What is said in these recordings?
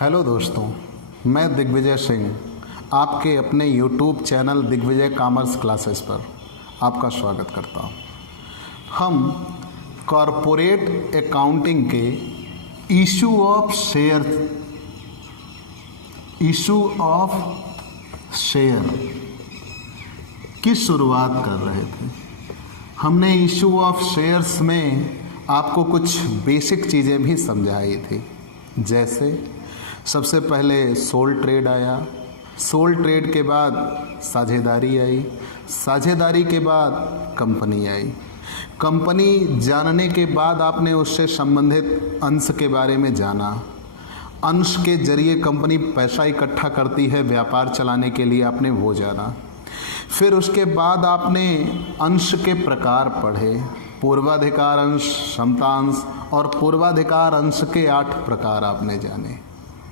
Hello दोस्तों, मैं दिग्विजय सिंह आपके अपने YouTube channel Digvijay commerce classes पर आपका स्वागत करता हूँ। हम कॉरपोरेट अकाउंटिंग के इशू ऑफ शेयर की शुरुआत कर रहे थे। हमने इशू ऑफ शेयर्स में आपको कुछ बेसिक चीज़ें भी समझाई थी, जैसे सबसे पहले सोल ट्रेड आया, सोल ट्रेड के बाद साझेदारी आई, साझेदारी के बाद कंपनी आई, कंपनी जानने के बाद आपने उससे संबंधित अंश के बारे में जाना। अंश के जरिए कंपनी पैसा इकट्ठा करती है व्यापार चलाने के लिए, आपने वो जाना। फिर उसके बाद आपने अंश के प्रकार पढ़े, पूर्वाधिकार अंश, समतांश और पूर्वाधिकार अंश के 8 प्रकार आपने जाने।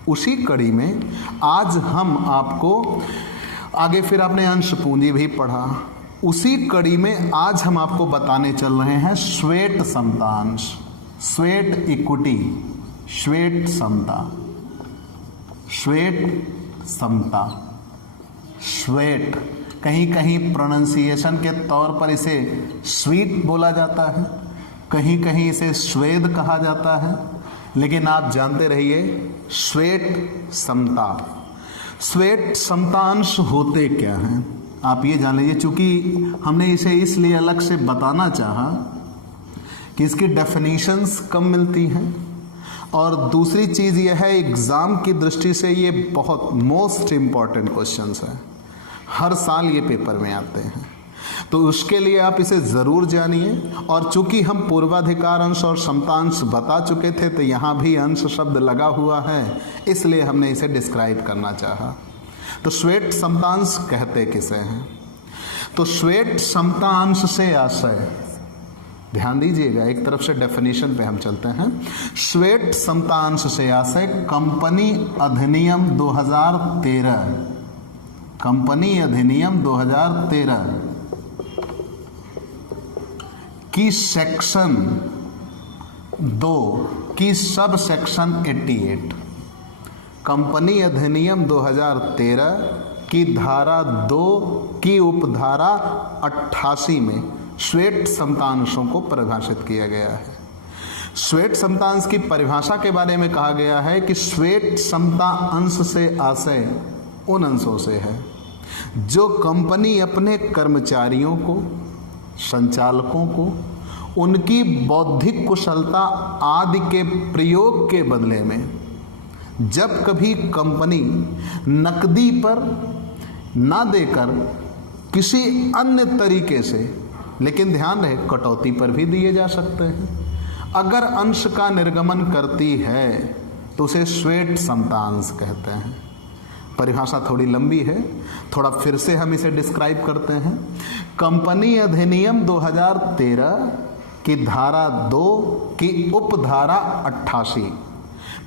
उसी कड़ी में आज हम आपको आगे, फिर आपने अंश पूंजी भी पढ़ा। उसी कड़ी में आज हम आपको बताने चल रहे हैं श्वेत समतांश, स्वेट इक्विटी, श्वेत समता, श्वेत समता, श्वेत कहीं कहीं प्रोनाउंसिएशन के तौर पर इसे स्वीट बोला जाता है, कहीं कहीं इसे श्वेद कहा जाता है, लेकिन आप जानते रहिए श्वेत समता। श्वेत समतांश होते क्या हैं आप ये जान लीजिए, चूंकि हमने इसे इसलिए अलग से बताना चाहा कि इसकी डेफिनेशंस कम मिलती हैं, और दूसरी चीज़ यह है एग्ज़ाम की दृष्टि से ये बहुत मोस्ट इम्पॉर्टेंट क्वेश्चंस हैं, हर साल ये पेपर में आते हैं, तो उसके लिए आप इसे ज़रूर जानिए। और चूंकि हम पूर्वाधिकार अंश और समतांश बता चुके थे, तो यहाँ भी अंश शब्द लगा हुआ है, इसलिए हमने इसे डिस्क्राइब करना चाहा। तो श्वेत समतांश कहते किसे हैं? तो श्वेत समतांश से आशय, ध्यान दीजिएगा, एक तरफ से डेफिनेशन पे हम चलते हैं। श्वेत समतांश से आशय कंपनी अधिनियम 2013, कंपनी अधिनियम 2013 की सेक्शन 2 की सब सेक्शन 88, कंपनी अधिनियम 2013 की धारा 2 की उपधारा 88 में श्वेत समतांशों को परिभाषित किया गया है। श्वेत समतांश की परिभाषा के बारे में कहा गया है कि श्वेत समता अंश से आशय उन अंशों से है जो कंपनी अपने कर्मचारियों को, संचालकों को उनकी बौद्धिक कुशलता आदि के प्रयोग के बदले में, जब कभी कंपनी नकदी पर ना देकर किसी अन्य तरीके से, लेकिन ध्यान रहे कटौती पर भी दिए जा सकते हैं, अगर अंश का निर्गमन करती है तो उसे श्वेत समतांश कहते हैं। परिभाषा थोड़ी लंबी है, थोड़ा फिर से हम इसे डिस्क्राइब करते हैं। कंपनी अधिनियम 2013 की धारा 2 की उपधारा 88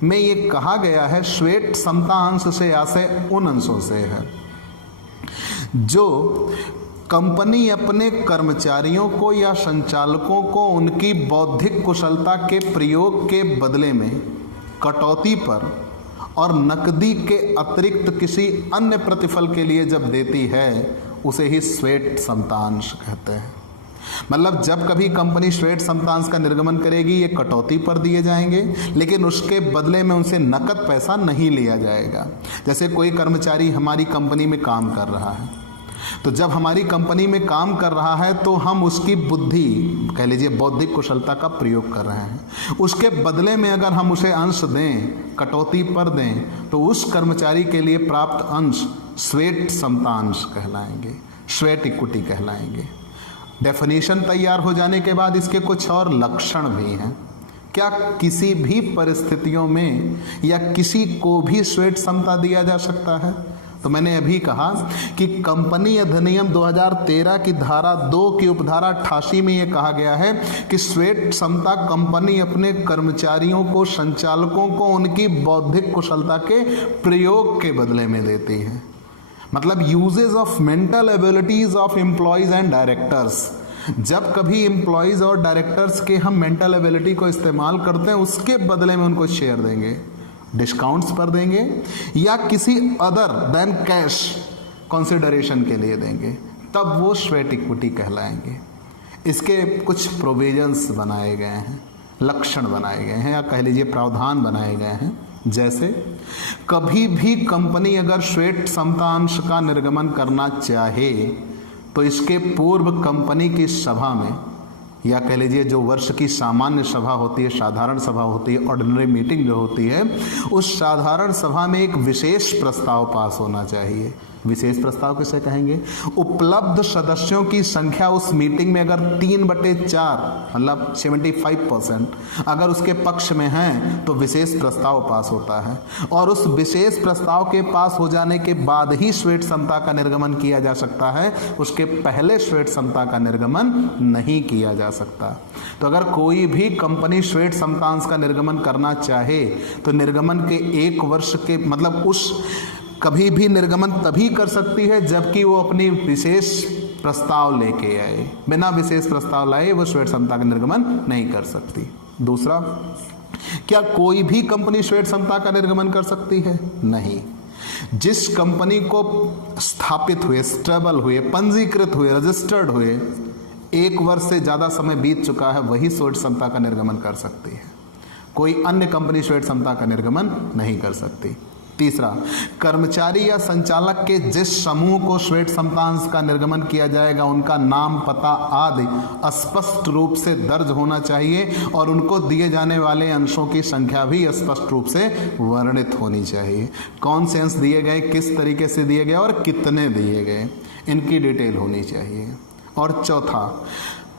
में ये कहा गया है श्वेत समता अंश से आशय उन अंशों से है जो कंपनी अपने कर्मचारियों को या संचालकों को उनकी बौद्धिक कुशलता के प्रयोग के बदले में कटौती पर और नकदी के अतिरिक्त किसी अन्य प्रतिफल के लिए जब देती है, उसे ही श्वेत समतांश कहते हैं। मतलब जब कभी कंपनी श्वेत समतांश का निर्गमन करेगी, ये कटौती पर दिए जाएंगे, लेकिन उसके बदले में उनसे नकद पैसा नहीं लिया जाएगा। जैसे कोई कर्मचारी हमारी कंपनी में काम कर रहा है, तो जब हमारी कंपनी में काम कर रहा है तो हम उसकी बुद्धि, कह लीजिए बौद्धिक कुशलता का प्रयोग कर रहे हैं, उसके बदले में अगर हम उसे अंश दें, कटौती पर दें, तो उस कर्मचारी के लिए प्राप्त अंश श्वेत समतांश कहलाएंगे, श्वेत इक्विटी कहलाएंगे। डेफिनेशन तैयार हो जाने के बाद इसके कुछ और लक्षण भी हैं। क्या किसी भी परिस्थितियों में या किसी को भी श्वेत समता दिया जा सकता है? तो मैंने अभी कहा कि कंपनी अधिनियम 2013 की धारा 2 की उपधारा 88 में यह कहा गया है कि श्वेत समता कंपनी अपने कर्मचारियों को, संचालकों को उनकी बौद्धिक कुशलता के प्रयोग के बदले में देती है। मतलब uses of mental abilities of employees and directors, जब कभी एम्प्लॉयज और डायरेक्टर्स के हम मेंटल एबिलिटी को इस्तेमाल करते हैं, उसके बदले में उनको शेयर देंगे, डिस्काउंट्स पर देंगे या किसी अदर देन कैश कंसिडरेशन के लिए देंगे, तब वो स्वेट इक्विटी कहलाएंगे। इसके कुछ प्रोविजंस बनाए गए हैं, लक्षण बनाए गए हैं या कह लीजिए प्रावधान बनाए गए हैं। जैसे कभी भी कंपनी अगर श्वेत समतांश का निर्गमन करना चाहे तो इसके पूर्व कंपनी की सभा में या कह लीजिए जो वर्ष की सामान्य सभा होती है, साधारण सभा होती है, ऑर्डिनरी मीटिंग जो होती है, उस साधारण सभा में एक विशेष प्रस्ताव पास होना चाहिए। विशेष प्रस्ताव किसे कहेंगे? उपलब्ध सदस्यों की संख्या उस मीटिंग में अगर 3/4 मतलब 75% अगर उसके पक्ष में हैं तो विशेष प्रस्ताव पास होता है, और उस विशेष प्रस्ताव के पास हो जाने के बाद ही श्वेत समता का निर्गमन किया जा सकता है, उसके पहले श्वेत समता का निर्गमन नहीं किया जा सकता। तो अगर कोई भी कंपनी श्वेत समतांश का निर्गमन करना चाहे तो निर्गमन के 1 वर्ष के मतलब उस कभी भी निर्गमन तभी कर सकती है जबकि वो अपनी विशेष प्रस्ताव लेके आए। बिना विशेष प्रस्ताव लाए वो श्वेत समता का निर्गमन नहीं कर सकती। दूसरा, क्या कोई भी कंपनी श्वेत समता का निर्गमन कर सकती है? नहीं। जिस कंपनी को स्थापित हुए, स्टेबल हुए, पंजीकृत हुए, रजिस्टर्ड हुए 1 वर्ष से ज़्यादा समय बीत चुका है, वही श्वेत समता का निर्गमन कर सकती है। कोई अन्य कंपनी श्वेत समता का निर्गमन नहीं कर सकती। तीसरा, कर्मचारी या संचालक के जिस समूह को श्वेत समतांश का निर्गमन किया जाएगा उनका नाम, पता आदि स्पष्ट रूप से दर्ज होना चाहिए और उनको दिए जाने वाले अंशों की संख्या भी स्पष्ट रूप से वर्णित होनी चाहिए। कौन से अंश दिए गए, किस तरीके से दिए गए और कितने दिए गए, इनकी डिटेल होनी चाहिए। और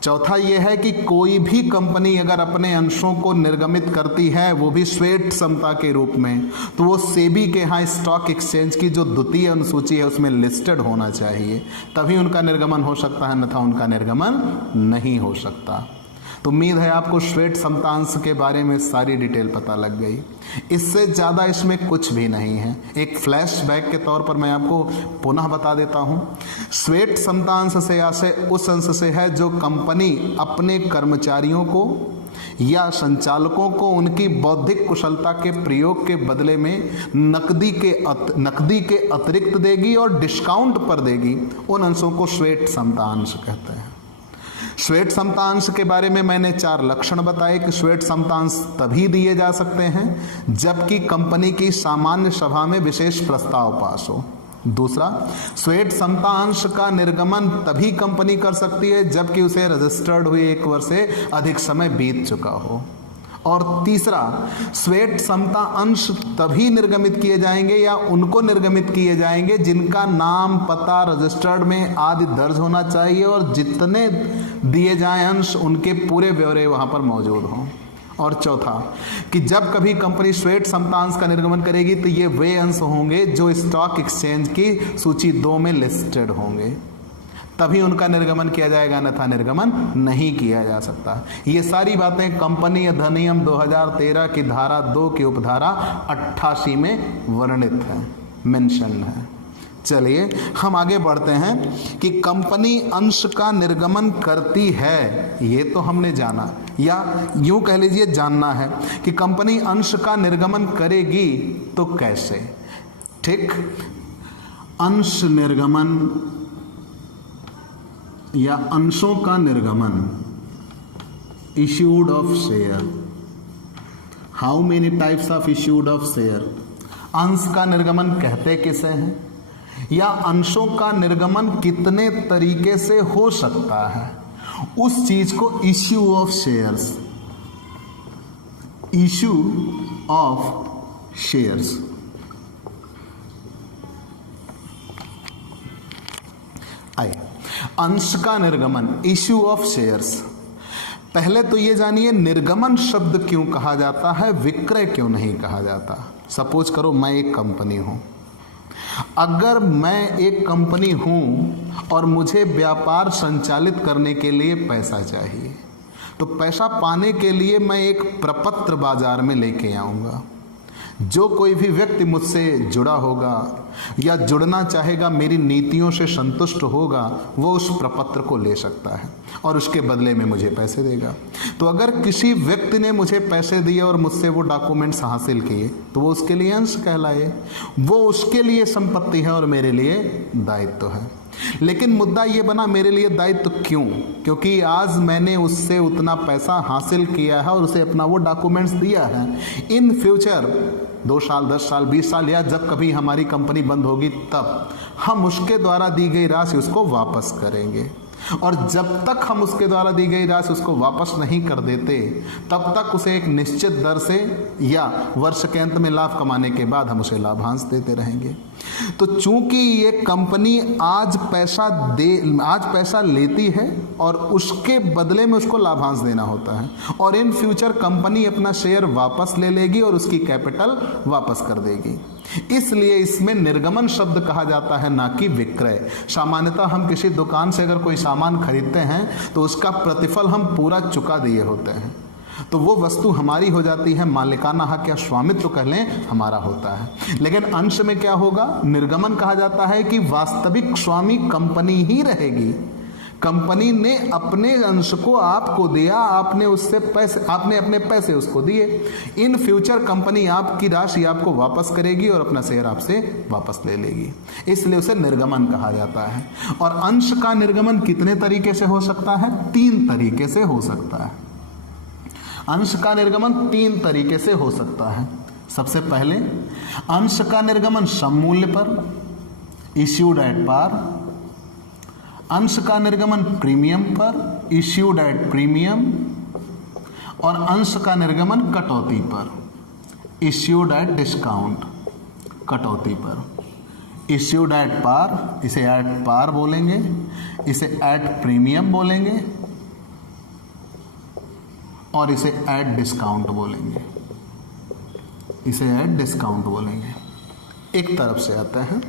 चौथा यह है कि कोई भी कंपनी अगर अपने अंशों को निर्गमित करती है वो भी श्वेत समता के रूप में, तो वो सेबी के यहाँ स्टॉक एक्सचेंज की जो द्वितीय अनुसूची है उसमें लिस्टेड होना चाहिए, तभी उनका निर्गमन हो सकता है, अन्यथा उनका निर्गमन नहीं हो सकता। तो उम्मीद है आपको श्वेत समतांश के बारे में सारी डिटेल पता लग गई। इससे ज़्यादा इसमें कुछ भी नहीं है। एक फ्लैशबैक के तौर पर मैं आपको पुनः बता देता हूँ। श्वेत समतांश से आशय उस अंश से है जो कंपनी अपने कर्मचारियों को या संचालकों को उनकी बौद्धिक कुशलता के प्रयोग के बदले में नकदी के अतिरिक्त देगी और डिस्काउंट पर देगी, उन अंशों को श्वेत समतांश कहते हैं। श्वेत समतांश के बारे में मैंने 4 लक्षण बताए कि श्वेत समतांश तभी दिए जा सकते हैं जबकि कंपनी की सामान्य सभा में विशेष प्रस्ताव पास हो। दूसरा, श्वेत समतांश का निर्गमन तभी कंपनी कर सकती है जबकि उसे रजिस्टर्ड हुए 1 वर्ष से अधिक समय बीत चुका हो। और तीसरा, श्वेत समता अंश तभी निर्गमित किए जाएंगे या उनको निर्गमित किए जाएंगे जिनका नाम, पता रजिस्टर्ड में आदि दर्ज होना चाहिए और जितने दिए जाए अंश उनके पूरे ब्यौरे वहां पर मौजूद हों। और चौथा कि जब कभी कंपनी श्वेत समतांश का निर्गमन करेगी तो ये वे अंश होंगे जो स्टॉक एक्सचेंज की सूची 2 में लिस्टेड होंगे, तभी उनका निर्गमन किया जाएगा, अन्यथा निर्गमन नहीं किया जा सकता। ये सारी बातें कंपनी अधिनियम 2013 की धारा 2 की उपधारा 88 में वर्णित है, मेंशन है। चलिए हम आगे बढ़ते हैं कि कंपनी अंश का निर्गमन करती है, ये तो हमने जाना, या यूं कह लीजिए जानना है कि कंपनी अंश का निर्गमन करेगी तो कैसे। ठीक, अंश निर्गमन या अंशों का निर्गमन, issued of share. How many types of issued of share? अंश का निर्गमन कहते किसे हैं, या अंशों का निर्गमन कितने तरीके से हो सकता है, उस चीज को issue of shares, issue of shares. आइए, अंश का निर्गमन, इश्यू ऑफ शेयर्स। पहले तो ये जानिए निर्गमन शब्द क्यों कहा जाता है, विक्रय क्यों नहीं कहा जाता। सपोज करो मैं एक कंपनी हूं, अगर मैं एक कंपनी हूं और मुझे व्यापार संचालित करने के लिए पैसा चाहिए, तो पैसा पाने के लिए मैं एक प्रपत्र बाजार में लेके आऊंगा जो कोई भी व्यक्ति मुझसे जुड़ा होगा या जुड़ना चाहेगा, मेरी नीतियों से संतुष्ट होगा, वो उस प्रपत्र को ले सकता है और उसके बदले में मुझे पैसे देगा। तो अगर किसी व्यक्ति ने मुझे पैसे दिए और मुझसे वो डॉक्यूमेंट्स हासिल किए तो वो उसके लिए अंश कहलाए, वो उसके लिए संपत्ति है और मेरे लिए दायित्व है। लेकिन मुद्दा ये बना, मेरे लिए दायित्व क्यों? क्योंकि आज मैंने उससे उतना पैसा हासिल किया है और उसे अपना वो डॉक्यूमेंट्स दिया है। इन फ्यूचर 2 साल, 10 साल, 20 साल या जब कभी हमारी कंपनी बंद होगी तब हम उसके द्वारा दी गई राशि उसको वापस करेंगे। और जब तक हम उसके द्वारा दी गई राशि उसको वापस नहीं कर देते तब तक उसे एक निश्चित दर से या वर्ष के अंत में लाभ कमाने के बाद हम उसे लाभांश देते रहेंगे। तो चूंकि ये कंपनी आज पैसा लेती है और उसके बदले में उसको लाभांश देना होता है, और इन फ्यूचर कंपनी अपना शेयर वापस ले लेगी और उसकी कैपिटल वापस कर देगी, इसलिए इसमें निर्गमन शब्द कहा जाता है, ना कि विक्रय। सामान्यतः हम किसी दुकान से अगर कोई सामान खरीदते हैं तो उसका प्रतिफल हम पूरा चुका दिए होते हैं, तो वो वस्तु हमारी हो जाती है, मालिकाना हक या स्वामित्व कह लें हमारा होता है। लेकिन अंश में क्या होगा? निर्गमन कहा जाता है कि वास्तविक स्वामी कंपनी ही रहेगी। कंपनी ने अपने अंश को आपको दिया, आपने अपने पैसे उसको दिए। इन फ्यूचर कंपनी आपकी राशि आपको वापस करेगी और अपना शेयर आपसे वापस ले लेगी, इसलिए उसे निर्गमन कहा जाता है। और अंश का निर्गमन कितने तरीके से हो सकता है? 3 तरीके से हो सकता है। अंश का निर्गमन 3 तरीके से हो सकता है। सबसे पहले अंश का निर्गमन सममूल्य पर, इश्यूड एट पार। अंश का निर्गमन प्रीमियम पर, इश्यूड एट प्रीमियम। और अंश का निर्गमन कटौती पर, इश्यूड एट डिस्काउंट, कटौती पर। इश्यूड एट पार, इसे एट पार बोलेंगे, इसे एट प्रीमियम बोलेंगे और इसे एट डिस्काउंट बोलेंगे, इसे एट डिस्काउंट बोलेंगे। एक तरफ से आता है,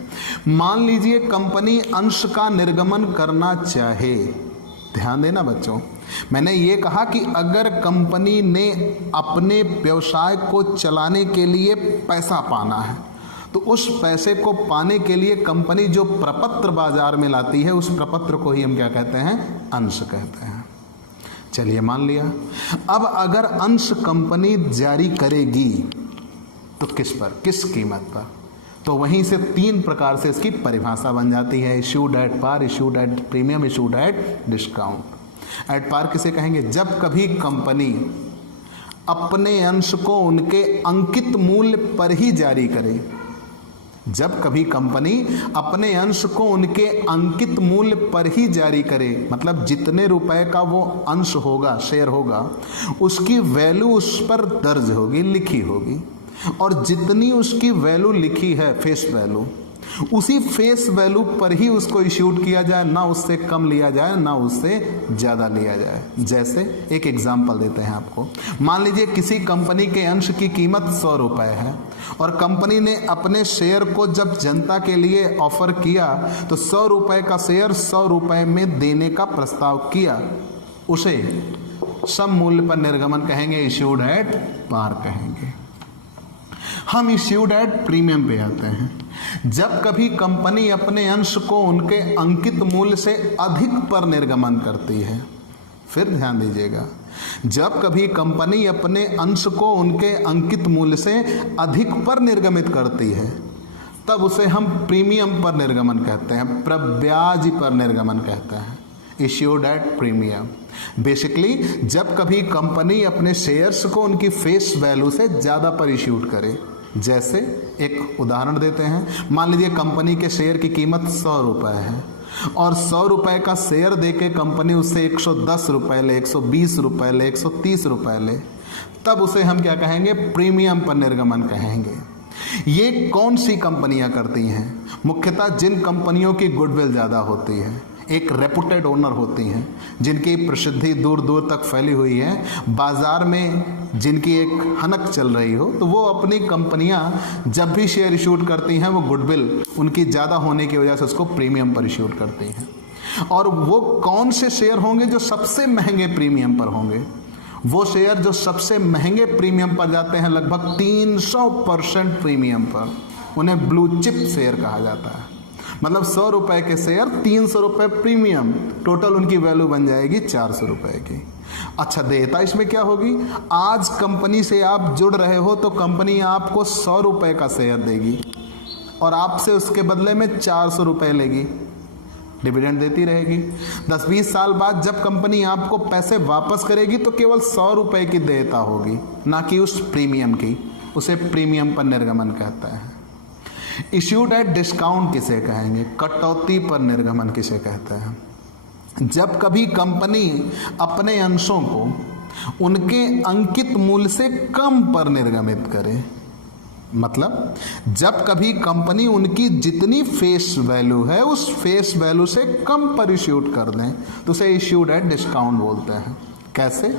मान लीजिए कंपनी अंश का निर्गमन करना चाहे। ध्यान देना बच्चों, मैंने ये कहा कि अगर कंपनी ने अपने व्यवसाय को चलाने के लिए पैसा पाना है तो उस पैसे को पाने के लिए कंपनी जो प्रपत्र बाजार में लाती है उस प्रपत्र को ही हम क्या कहते हैं? अंश कहते हैं। चलिए मान लिया। अब अगर अंश कंपनी जारी करेगी तो किस पर, किस कीमत पर? तो वहीं से 3 प्रकार से इसकी परिभाषा बन जाती है, issued at par, issued at premium, issued at discount. At par किसे कहेंगे? जब कभी कंपनी अपने अंश को उनके अंकित मूल्य पर ही जारी करे, जब कभी कंपनी अपने अंश को उनके अंकित मूल्य पर ही जारी करे, मतलब जितने रुपए का वो अंश होगा, शेयर होगा, उसकी वैल्यू उस पर दर्ज होगी, लिखी होगी, और जितनी उसकी वैल्यू लिखी है, फेस वैल्यू, उसी फेस वैल्यू पर ही उसको इश्यूड किया जाए, ना उससे कम लिया जाए ना उससे ज़्यादा लिया जाए। जैसे एक एग्जांपल देते हैं आपको। मान लीजिए किसी कंपनी के अंश की कीमत 100 रुपये है और कंपनी ने अपने शेयर को जब जनता के लिए ऑफर किया तो 100 रुपये का शेयर 100 रुपये में देने का प्रस्ताव किया, उसे सम मूल्य पर निर्गमन कहेंगे, इश्यूड एट पार कहेंगे। हम इश्यूड एट प्रीमियम पे आते हैं। जब कभी कंपनी अपने अंश को उनके अंकित मूल्य से अधिक पर निर्गमन करती है, फिर ध्यान दीजिएगा, जब कभी कंपनी अपने अंश को उनके अंकित मूल्य से अधिक पर निर्गमित करती है तब उसे हम प्रीमियम पर निर्गमन कहते हैं, प्रब्याज पर निर्गमन कहते हैं, इश्यूड एट प्रीमियम। बेसिकली जब कभी कंपनी अपने शेयर्स को उनकी फेस वैल्यू से ज़्यादा पर इश्यूड करे। जैसे एक उदाहरण देते हैं, मान लीजिए कंपनी के शेयर की कीमत 100 रुपये है और 100 रुपये का शेयर देके कंपनी उससे 110 रुपये ले, 120 रुपये ले, 130 रुपये ले, तब उसे हम क्या कहेंगे? प्रीमियम पर निर्गमन कहेंगे। ये कौन सी कंपनियां करती हैं? मुख्यतः जिन कंपनियों की गुडविल ज़्यादा होती है, एक रेपुटेड ओनर होती हैं, जिनकी प्रसिद्धि दूर दूर तक फैली हुई है, बाज़ार में जिनकी एक हनक चल रही हो, तो वो अपनी कंपनियां जब भी शेयर इशूड करती हैं वो गुडविल उनकी ज़्यादा होने की वजह से उसको प्रीमियम पर इशूड करती हैं। और वो कौन से शेयर होंगे जो सबसे महंगे प्रीमियम पर होंगे? वो शेयर जो सबसे महंगे प्रीमियम पर जाते हैं, लगभग 300% प्रीमियम पर, उन्हें ब्लू चिप शेयर कहा जाता है। मतलब 100 रुपए के शेयर 300 रुपये प्रीमियम, टोटल उनकी वैल्यू बन जाएगी 400 रुपये की। अच्छा, देयता इसमें क्या होगी? आज कंपनी से आप जुड़ रहे हो तो कंपनी आपको 100 रुपये का शेयर देगी और आपसे उसके बदले में 400 रुपये लेगी, डिविडेंड देती रहेगी। 10-20 साल बाद जब कंपनी आपको पैसे वापस करेगी तो केवल 100 रुपये की देयता होगी, ना कि उस प्रीमियम की। उसे प्रीमियम पर निर्गमन कहता है। इश्यूड एट डिस्काउंट किसे कहेंगे? कटौती पर निर्गमन किसे कहते हैं? जब कभी कंपनी अपने अंशों को उनके अंकित मूल्य से कम पर निर्गमित करे, मतलब जब कभी कंपनी उनकी जितनी फेस वैल्यू है उस फेस वैल्यू से कम पर इश्यूड कर दें तो उसे इश्यूड एट डिस्काउंट बोलते हैं। कैसे?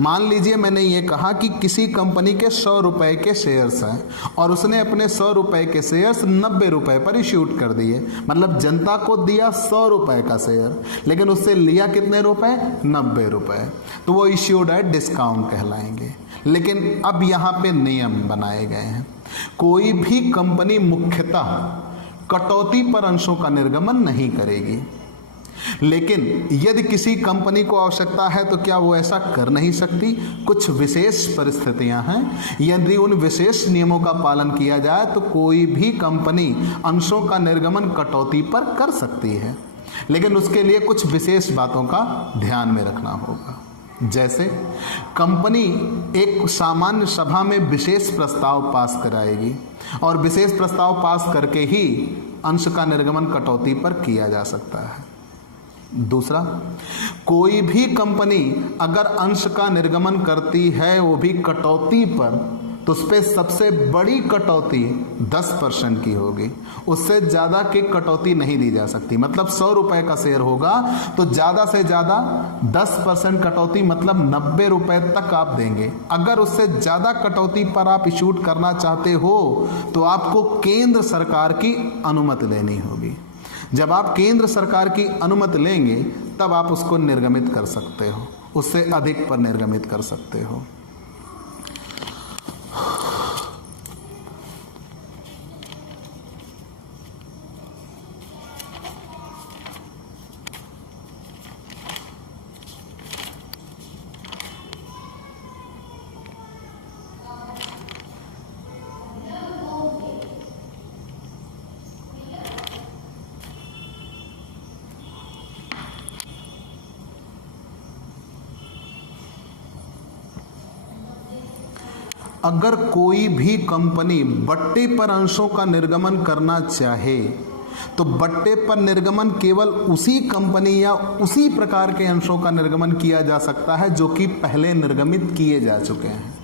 मान लीजिए मैंने ये कहा कि किसी कंपनी के 100 रुपए के शेयर्स हैं और उसने अपने 100 रुपए के शेयर्स 90 रुपए पर इश्यूड कर दिए, मतलब जनता को दिया 100 रुपए का शेयर, लेकिन उससे लिया कितने रुपए? 90 रुपए। तो वो इश्यूड एट डिस्काउंट कहलाएंगे। लेकिन अब यहाँ पे नियम बनाए गए हैं। कोई भी कंपनी मुख्यतः कटौती पर अंशों का निर्गमन नहीं करेगी, लेकिन यदि किसी कंपनी को आवश्यकता है तो क्या वो ऐसा कर नहीं सकती? कुछ विशेष परिस्थितियां हैं। यदि उन विशेष नियमों का पालन किया जाए तो कोई भी कंपनी अंशों का निर्गमन कटौती पर कर सकती है, लेकिन उसके लिए कुछ विशेष बातों का ध्यान में रखना होगा। जैसे कंपनी एक सामान्य सभा में विशेष प्रस्ताव पास कराएगी और विशेष प्रस्ताव पास करके ही अंश का निर्गमन कटौती पर किया जा सकता है। दूसरा, कोई भी कंपनी अगर अंश का निर्गमन करती है वो भी कटौती पर, तो उस पर सबसे बड़ी कटौती 10% की होगी, उससे ज़्यादा की कटौती नहीं दी जा सकती। मतलब 100 रुपये का शेयर होगा तो ज़्यादा से ज़्यादा 10% कटौती, मतलब 90 रुपये तक आप देंगे। अगर उससे ज़्यादा कटौती पर आप इशूट करना चाहते हो तो आपको केंद्र सरकार की अनुमति लेनी होगी। जब आप केंद्र सरकार की अनुमति लेंगे तब आप उसको निर्गमित कर सकते हो, उससे अधिक पर निर्गमित कर सकते हो। अगर कोई भी कंपनी बट्टे पर अंशों का निर्गमन करना चाहे तो बट्टे पर निर्गमन केवल उसी कंपनी या उसी प्रकार के अंशों का निर्गमन किया जा सकता है जो कि पहले निर्गमित किए जा चुके हैं।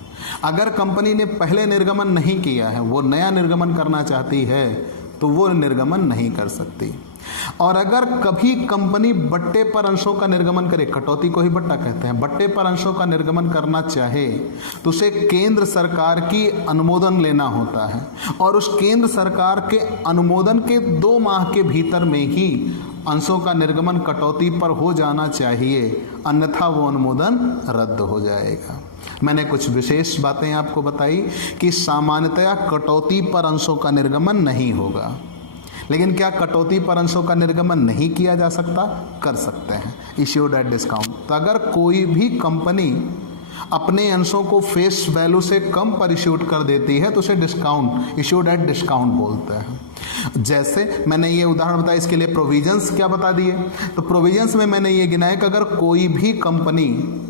अगर कंपनी ने पहले निर्गमन नहीं किया है, वो नया निर्गमन करना चाहती है तो वो निर्गमन नहीं कर सकती। और अगर कभी कंपनी बट्टे पर अंशों का निर्गमन करे, कटौती को ही बट्टा कहते हैं, बट्टे पर अंशों का निर्गमन करना चाहे तो उसे केंद्र सरकार की अनुमोदन लेना होता है और उस केंद्र सरकार के अनुमोदन के 2 माह के भीतर में ही अंशों का निर्गमन कटौती पर हो जाना चाहिए, अन्यथा वो अनुमोदन रद्द हो जाएगा। मैंने कुछ विशेष बातें आपको बताई कि सामान्यतया कटौती पर अंशों का निर्गमन नहीं होगा, लेकिन क्या कटौती पर अंशों का निर्गमन नहीं किया जा सकता? कर सकते हैं, इश्यूड एट डिस्काउंट। तो अगर कोई भी कंपनी अपने अंशों को फेस वैल्यू से कम पर इश्यूड कर देती है तो उसे डिस्काउंट, इश्यूड एट डिस्काउंट बोलते हैं। जैसे मैंने ये उदाहरण बताया, इसके लिए प्रोविजंस क्या बता दिए। तो प्रोविजंस में मैंने ये गिनाया कि अगर कोई भी कंपनी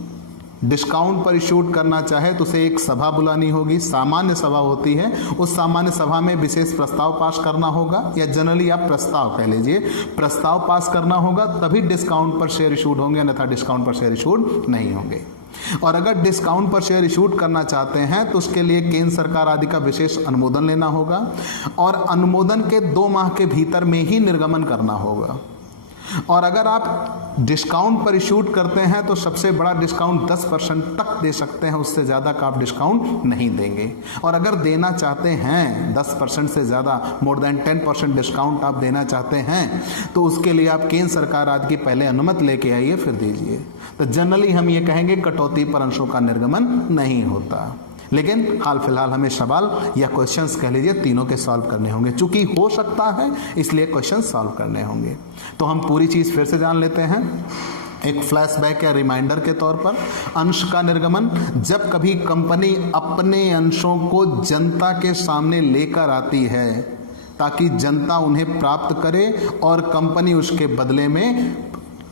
डिस्काउंट पर इशूट करना चाहे तो उसे एक सभा बुलानी होगी, सामान्य सभा होती है, उस सामान्य सभा में विशेष प्रस्ताव पास करना होगा, या जनरली आप प्रस्ताव कह लीजिए, प्रस्ताव पास करना होगा तभी डिस्काउंट पर शेयर इशूड होंगे, अन्यथा डिस्काउंट पर शेयर इशूड नहीं होंगे। और अगर डिस्काउंट पर शेयर इशूड करना चाहते हैं तो उसके लिए केंद्र सरकार आदि का विशेष अनुमोदन लेना होगा और अनुमोदन के 2 माह के भीतर में ही निर्गमन करना होगा। और अगर आप डिस्काउंट पर इशूड करते हैं तो सबसे बड़ा डिस्काउंट 10% तक दे सकते हैं, उससे ज़्यादा का आप डिस्काउंट नहीं देंगे। और अगर देना चाहते हैं 10% से ज़्यादा, मोर देन 10% डिस्काउंट आप देना चाहते हैं, तो उसके लिए आप केंद्र सरकार आदि की पहले अनुमति लेके आइए फिर दीजिए। तो जनरली हम ये कहेंगे कटौती पर अंशों का निर्गमन नहीं होता। लेकिन हाल फिलहाल हमें सवाल या क्वेश्चंस कह लीजिए तीनों के सॉल्व करने होंगे। चूंकि हो सकता है इसलिए क्वेश्चन सॉल्व करने होंगे। तो हम पूरी चीज़ फिर से जान लेते हैं एक फ्लैशबैक या रिमाइंडर के तौर पर। अंश का निर्गमन, जब कभी कंपनी अपने अंशों को जनता के सामने लेकर आती है ताकि जनता उन्हें प्राप्त करे और कंपनी उसके बदले में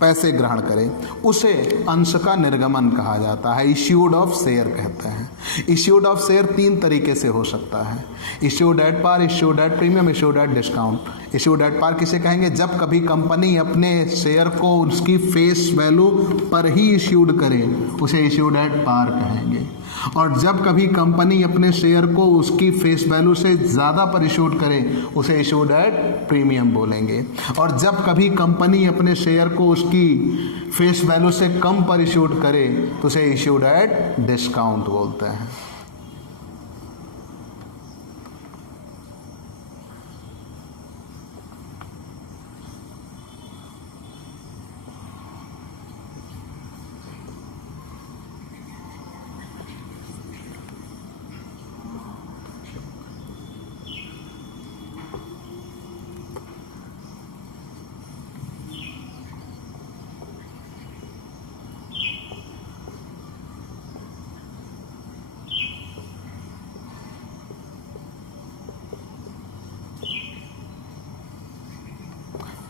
पैसे ग्रहण करे, उसे अंश का निर्गमन कहा जाता है। इश्यूड ऑफ शेयर कहते हैं। इश्यूड ऑफ शेयर 3 तरीके से हो सकता है, issued at par, issued at premium, issued at discount. Issued at par किसे कहेंगे? जब कभी कंपनी अपने शेयर को उसकी फेस वैल्यू पर ही इश्यूड करे, उसे इश्यूड एट पार कहेंगे। और जब कभी कंपनी अपने शेयर को उसकी फेस वैल्यू से ज़्यादा पर इशूड करे, उसे इशूड एट प्रीमियम बोलेंगे। और जब कभी कंपनी अपने शेयर को उसकी फेस वैल्यू से कम पर इशूड करे, तो उसे इशूड एट डिस्काउंट बोलते हैं।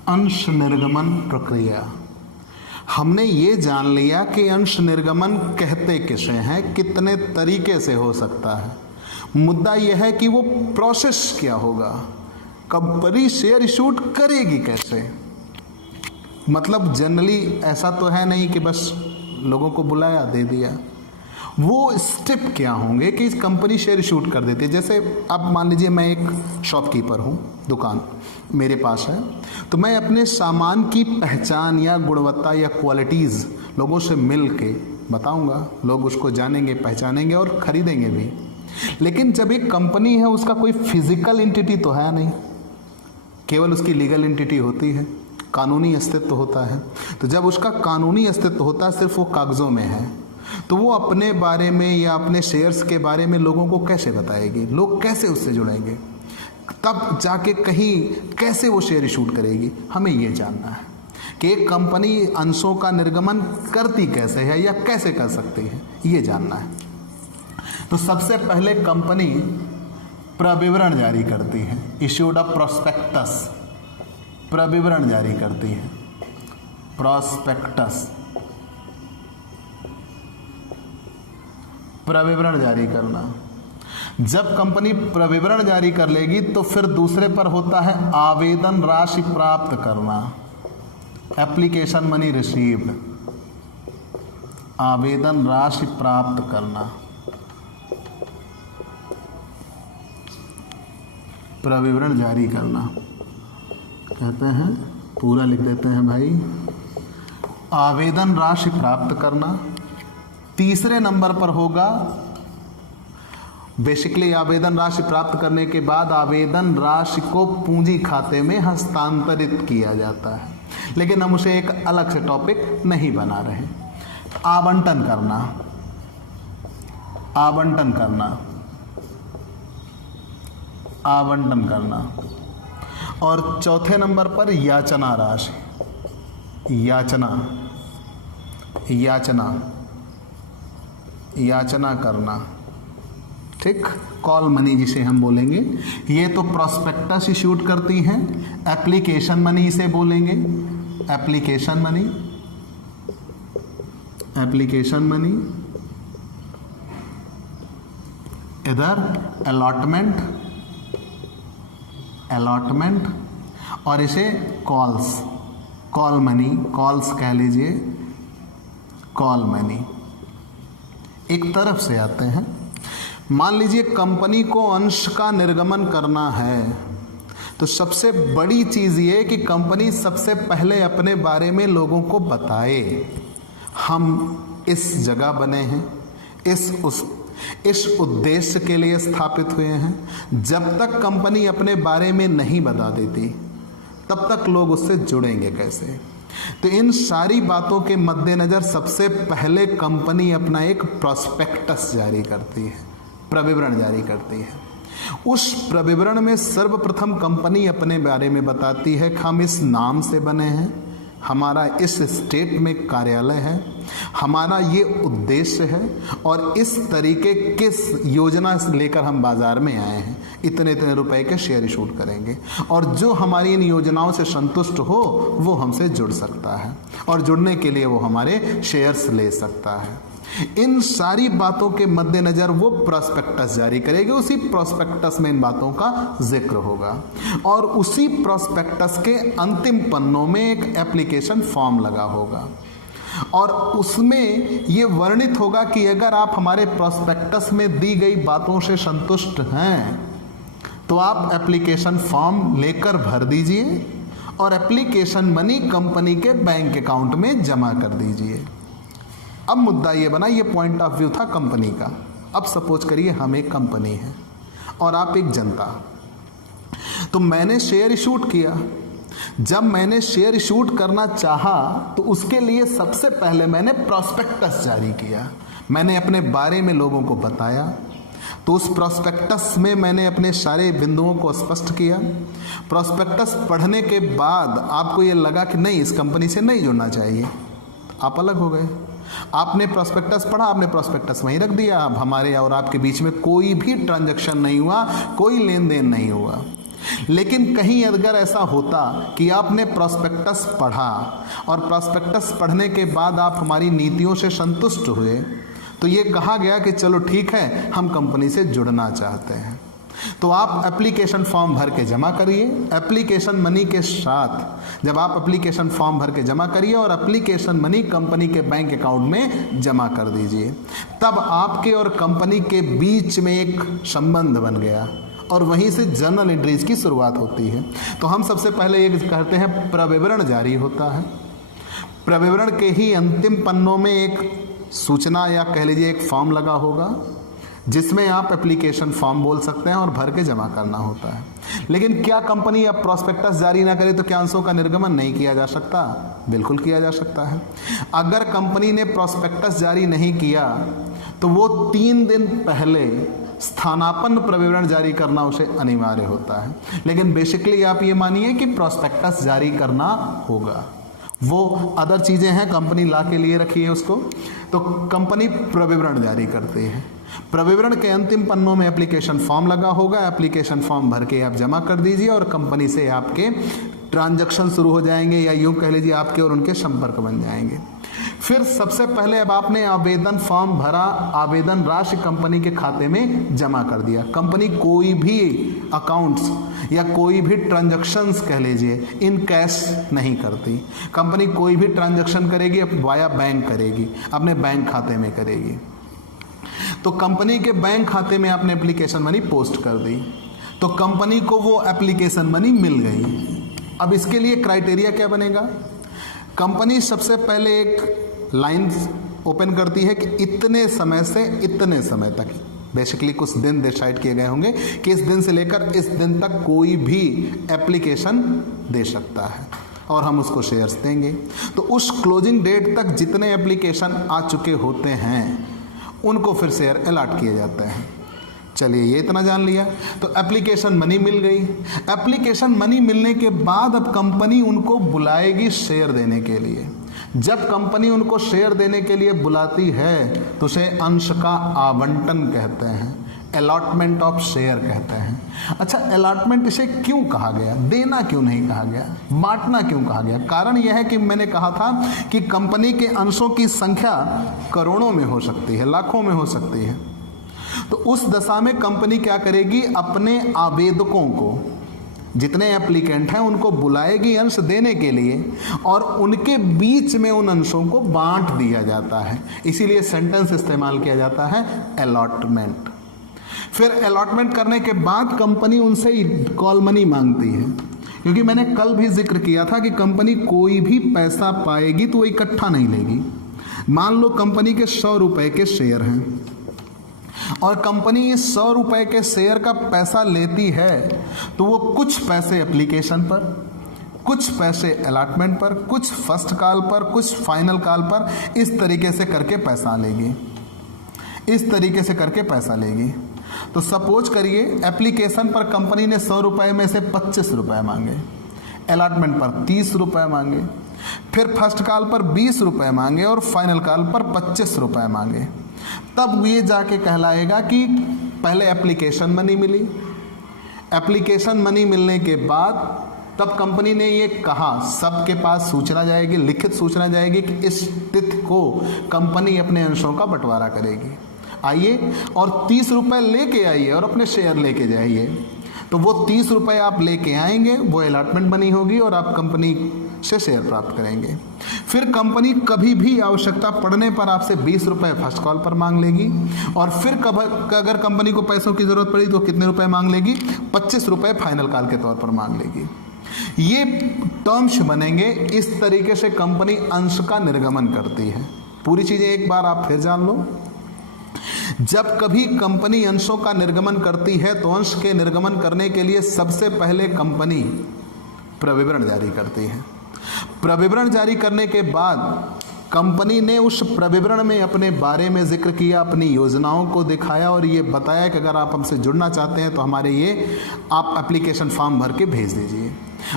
अंश निर्गमन प्रक्रिया। हमने ये जान लिया कि अंश निर्गमन कहते किसे हैं, कितने तरीके से हो सकता है। मुद्दा यह है कि वो प्रोसेस क्या होगा, कंपनी शेयर इशूड करेगी कैसे। मतलब जनरली ऐसा तो है नहीं कि बस लोगों को बुलाया दे दिया, वो स्टेप क्या होंगे कि कंपनी शेयर इशूड कर देती है। जैसे अब मान लीजिए मैं एक शॉपकीपर हूँ, दुकान मेरे पास है, तो मैं अपने सामान की पहचान या गुणवत्ता या क्वालिटीज़ लोगों से मिल के बताऊँगा, लोग उसको जानेंगे, पहचानेंगे और ख़रीदेंगे भी। लेकिन जब एक कंपनी है उसका कोई फिजिकल एंटिटी तो है नहीं, केवल उसकी लीगल एंटिटी होती है, कानूनी अस्तित्व होता है। तो जब उसका कानूनी अस्तित्व होता है, सिर्फ वो कागज़ों में है, तो वो अपने बारे में या अपने शेयर्स के बारे में लोगों को कैसे बताएगी, लोग कैसे उससे जुड़ेंगे, तब जाके कहीं कैसे वो शेयर इशूड करेगी। हमें ये जानना है कि एक कंपनी अंशों का निर्गमन करती कैसे है या कैसे कर सकती है, ये जानना है। तो सबसे पहले कंपनी प्रविवरण जारी करती है, इश्यूड अ प्रोस्पेक्टस, प्रविवरण जारी करती है, प्रोस्पेक्टस, प्रविवरण जारी करना। जब कंपनी प्रविवरण जारी कर लेगी तो फिर दूसरे पर होता है आवेदन राशि प्राप्त करना, एप्लीकेशन मनी रिसीव्ड, आवेदन राशि प्राप्त करना, प्रविवरण जारी करना कहते हैं, पूरा लिख देते हैं भाई, आवेदन राशि प्राप्त करना। तीसरे नंबर पर होगा बेसिकली आवेदन राशि प्राप्त करने के बाद आवेदन राशि को पूंजी खाते में हस्तांतरित किया जाता है, लेकिन हम उसे एक अलग से टॉपिक नहीं बना रहे। आवंटन करना, आवंटन करना, आवंटन करना। और चौथे नंबर पर याचना राशि, याचना, याचना, याचना करना, ठीक, कॉल मनी जिसे हम बोलेंगे। ये तो प्रोस्पेक्टस इशूड करती हैं। एप्लीकेशन मनी इसे बोलेंगे, एप्लीकेशन मनी, एप्लीकेशन मनी। इधर अलॉटमेंट, अलॉटमेंट, और इसे कॉल्स, कॉल मनी, कॉल्स कह लीजिए, कॉल मनी। एक तरफ से आते हैं। मान लीजिए कंपनी को अंश का निर्गमन करना है, तो तो सबसे बड़ी चीज़ ये कि कंपनी सबसे पहले अपने बारे में लोगों को बताए, हम इस जगह बने हैं, इस उद्देश्य के लिए स्थापित हुए हैं। जब तक कंपनी अपने बारे में नहीं बता देती तब तक लोग उससे जुड़ेंगे कैसे? तो इन सारी बातों के मद्देनज़र सबसे पहले कंपनी अपना एक प्रॉस्पेक्टस जारी करती है, प्रविवरण जारी करती है। उस प्रविवरण में सर्वप्रथम कंपनी अपने बारे में बताती है कि हम इस नाम से बने हैं, हमारा इस स्टेट में कार्यालय है, हमारा ये उद्देश्य है और इस तरीके किस योजना से लेकर हम बाज़ार में आए हैं, इतने इतने रुपए के शेयर इशू करेंगे और जो हमारी इन योजनाओं से संतुष्ट हो वो हमसे जुड़ सकता है और जुड़ने के लिए वो हमारे शेयर्स ले सकता है। इन सारी बातों के मद्देनज़र वो प्रॉस्पेक्टस जारी करेगी। उसी प्रॉस्पेक्टस में इन बातों का जिक्र होगा और उसी प्रॉस्पेक्टस के अंतिम पन्नों में एक एप्लीकेशन फॉर्म लगा होगा और उसमें ये वर्णित होगा कि अगर आप हमारे प्रॉस्पेक्टस में दी गई बातों से संतुष्ट हैं तो आप एप्लीकेशन फॉर्म लेकर भर दीजिए और एप्लीकेशन मनी कंपनी के बैंक अकाउंट में जमा कर दीजिए। अब मुद्दा ये बना, ये पॉइंट ऑफ व्यू था कंपनी का। अब सपोज करिए हम एक कंपनी है और आप एक जनता, तो मैंने शेयर इशूट किया। जब मैंने शेयर इशूट करना चाहा तो उसके लिए सबसे पहले मैंने प्रॉस्पेक्टस जारी किया, मैंने अपने बारे में लोगों को बताया। तो उस प्रॉस्पेक्टस में मैंने अपने सारे बिंदुओं को स्पष्ट किया। प्रॉस्पेक्टस पढ़ने के बाद आपको ये लगा कि नहीं, इस कंपनी से नहीं जुड़ना चाहिए, आप अलग हो गए। आपने प्रॉस्पेक्टस पढ़ा, आपने प्रॉस्पेक्टस वहीं रख दिया। अब हमारे और आपके बीच में कोई भी ट्रांजैक्शन नहीं हुआ, कोई लेन देन नहीं हुआ। लेकिन कहीं अगर ऐसा होता कि आपने प्रॉस्पेक्टस पढ़ा और प्रॉस्पेक्टस पढ़ने के बाद आप हमारी नीतियों से संतुष्ट हुए तो ये कहा गया कि चलो ठीक है, हम कंपनी से जुड़ना चाहते हैं, तो आप एप्लीकेशन फॉर्म भर के जमा करिए। एप्लीकेशन मनी के साथ जब आप एप्लीकेशन फॉर्म भर के जमा करिए और एप्लीकेशन मनी कंपनी के बैंक अकाउंट में जमा कर दीजिए, तब आपके और कंपनी के बीच में एक संबंध बन गया और वहीं से जर्नल एंट्रीज की शुरुआत होती है। तो हम सबसे पहले ये कहते हैं प्रविवरण जारी होता है। प्रविवरण के ही अंतिम पन्नों में एक सूचना या कह लीजिए एक फॉर्म लगा होगा जिसमें आप एप्लीकेशन फॉर्म बोल सकते हैं और भर के जमा करना होता है। लेकिन क्या कंपनी अब प्रॉस्पेक्टस जारी ना करे तो क्या अंशों का निर्गमन नहीं किया जा सकता? बिल्कुल किया जा सकता है। अगर कंपनी ने प्रॉस्पेक्टस जारी नहीं किया तो वो 3 दिन पहले स्थानापन्न प्रविवरण जारी करना उसे अनिवार्य होता है। लेकिन बेसिकली आप ये मानिए कि प्रॉस्पेक्टस जारी करना होगा। वो अदर चीज़ें हैं, कंपनी ला के लिए रखी है उसको, तो कंपनी प्रविवरण जारी करती है। प्रविवरण के अंतिम पन्नों में एप्लीकेशन फॉर्म लगा होगा, एप्लीकेशन फॉर्म भर के आप जमा कर दीजिए और कंपनी से आपके ट्रांजैक्शन शुरू हो जाएंगे या यूँ कह लीजिए आपके और उनके संपर्क बन जाएंगे। फिर सबसे पहले अब आपने आवेदन फॉर्म भरा, आवेदन राशि कंपनी के खाते में जमा कर दिया। कंपनी कोई भी अकाउंट्स या कोई भी ट्रांजैक्शंस कह लीजिए इन कैश नहीं करती। कंपनी कोई भी ट्रांजैक्शन करेगी वाया बैंक करेगी, अपने बैंक खाते में करेगी। तो कंपनी के बैंक खाते में आपने एप्लीकेशन मनी पोस्ट कर दी तो कंपनी को वो एप्लीकेशन मनी मिल गई। अब इसके लिए क्राइटेरिया क्या बनेगा? कंपनी सबसे पहले एक लाइन ओपन करती है कि इतने समय से इतने समय तक, बेसिकली कुछ दिन डिसाइड किए गए होंगे कि इस दिन से लेकर इस दिन तक कोई भी एप्लीकेशन दे सकता है और हम उसको शेयर्स देंगे। तो उस क्लोजिंग डेट तक जितने एप्लीकेशन आ चुके होते हैं उनको फिर शेयर अलॉट किए जाते हैं। चलिए ये इतना जान लिया। तो एप्लीकेशन मनी मिल गई। एप्लीकेशन मनी मिलने के बाद अब कंपनी उनको बुलाएगी शेयर देने के लिए। जब कंपनी उनको शेयर देने के लिए बुलाती है तो उसे अंश का आवंटन कहते हैं, अलॉटमेंट ऑफ शेयर कहते हैं। अच्छा, अलॉटमेंट इसे क्यों कहा गया? देना क्यों नहीं कहा गया? बांटना क्यों कहा गया? कारण यह है कि मैंने कहा था कि कंपनी के अंशों की संख्या करोड़ों में हो सकती है, लाखों में हो सकती है। तो उस दशा में कंपनी क्या करेगी? अपने आवेदकों को, जितने एप्लीकेंट हैं उनको बुलाएगी अंश देने के लिए और उनके बीच में उन अंशों को बांट दिया जाता है। इसीलिए सेंटेंस इस्तेमाल किया जाता है अलॉटमेंट। फिर अलॉटमेंट करने के बाद कंपनी उनसे कॉल मनी मांगती है, क्योंकि मैंने कल भी जिक्र किया था कि कंपनी कोई भी पैसा पाएगी तो वो इकट्ठा नहीं लेगी। मान लो कंपनी के 100 रुपए के शेयर हैं और कंपनी इस 100 रुपए के शेयर का पैसा लेती है, तो वो कुछ पैसे एप्लीकेशन पर, कुछ पैसे अलॉटमेंट पर, कुछ फर्स्ट कॉल पर, कुछ फाइनल कॉल पर, इस तरीके से करके पैसा लेगी, इस तरीके से करके पैसा लेगी। तो सपोज करिए एप्लीकेशन पर कंपनी ने 100 रुपए में से 25 रुपए मांगे, अलॉटमेंट पर 30 रुपए मांगे, फिर फर्स्ट कॉल पर 20 रुपए मांगे और फाइनल कॉल पर 25 रुपए मांगे, तब ये जाके कहलाएगा कि पहले एप्लीकेशन मनी मिली। एप्लीकेशन मनी मिलने के बाद तब कंपनी ने ये कहा, सबके पास सूचना जाएगी, लिखित सूचना जाएगी कि इस तिथि को कंपनी अपने अंशों का बंटवारा करेगी, आइए और 30 रुपए लेके आइए और अपने शेयर लेके जाइए। तो वो 30 रुपए आप लेके आएंगे, वो अलॉटमेंट मनी होगी और आप कंपनी से शेयर प्राप्त करेंगे। फिर कंपनी कभी भी आवश्यकता पड़ने पर आपसे 20 रुपए फर्स्ट कॉल पर मांग लेगी और फिर अगर कंपनी को पैसों की जरूरत पड़ी तो कितने रुपए मांग लेगी, 25 रुपए फाइनल कॉल के तौर पर मांग लेगी। ये टर्म्स बनेंगे, इस तरीके से कंपनी अंश का निर्गमन करती है। पूरी चीजें एक बार आप फिर जान लो। जब कभी कंपनी अंशों का निर्गमन करती है तो अंश के निर्गमन करने के लिए सबसे पहले कंपनी प्रविवरण जारी करती है। प्रविवरण जारी करने के बाद कंपनी ने उस प्रविवरण में अपने बारे में जिक्र किया, अपनी योजनाओं को दिखाया और ये बताया कि अगर आप हमसे जुड़ना चाहते हैं तो हमारे ये आप एप्लीकेशन फॉर्म भर के भेज दीजिए।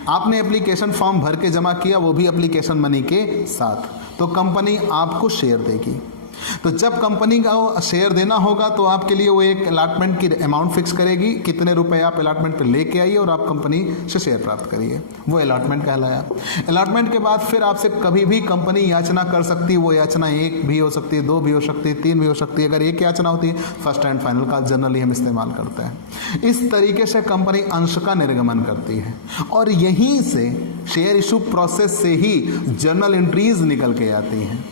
आपने एप्लीकेशन फॉर्म भर के जमा किया, वो भी एप्लीकेशन मनी के साथ, तो कंपनी आपको शेयर देगी। तो जब कंपनी का शेयर देना होगा तो आपके लिए वो एक अलॉटमेंट की अमाउंट फिक्स करेगी, कितने रुपए आप अलॉटमेंट पे लेके आइए और आप कंपनी से शेयर प्राप्त करिए, वो अलॉटमेंट कहलाया। अलॉटमेंट के बाद फिर आपसे कभी भी कंपनी याचना कर सकती है। वो याचना 1 भी हो सकती है, 2 भी हो सकती है, 3 भी हो सकती है। अगर एक याचना होती है, फर्स्ट एंड फाइनल का जनरली हम इस्तेमाल करते हैं। इस तरीके से कंपनी अंश का निर्गमन करती है और यहीं से शेयर इशू प्रोसेस से ही जर्नल एंट्रीज निकल के आती हैं।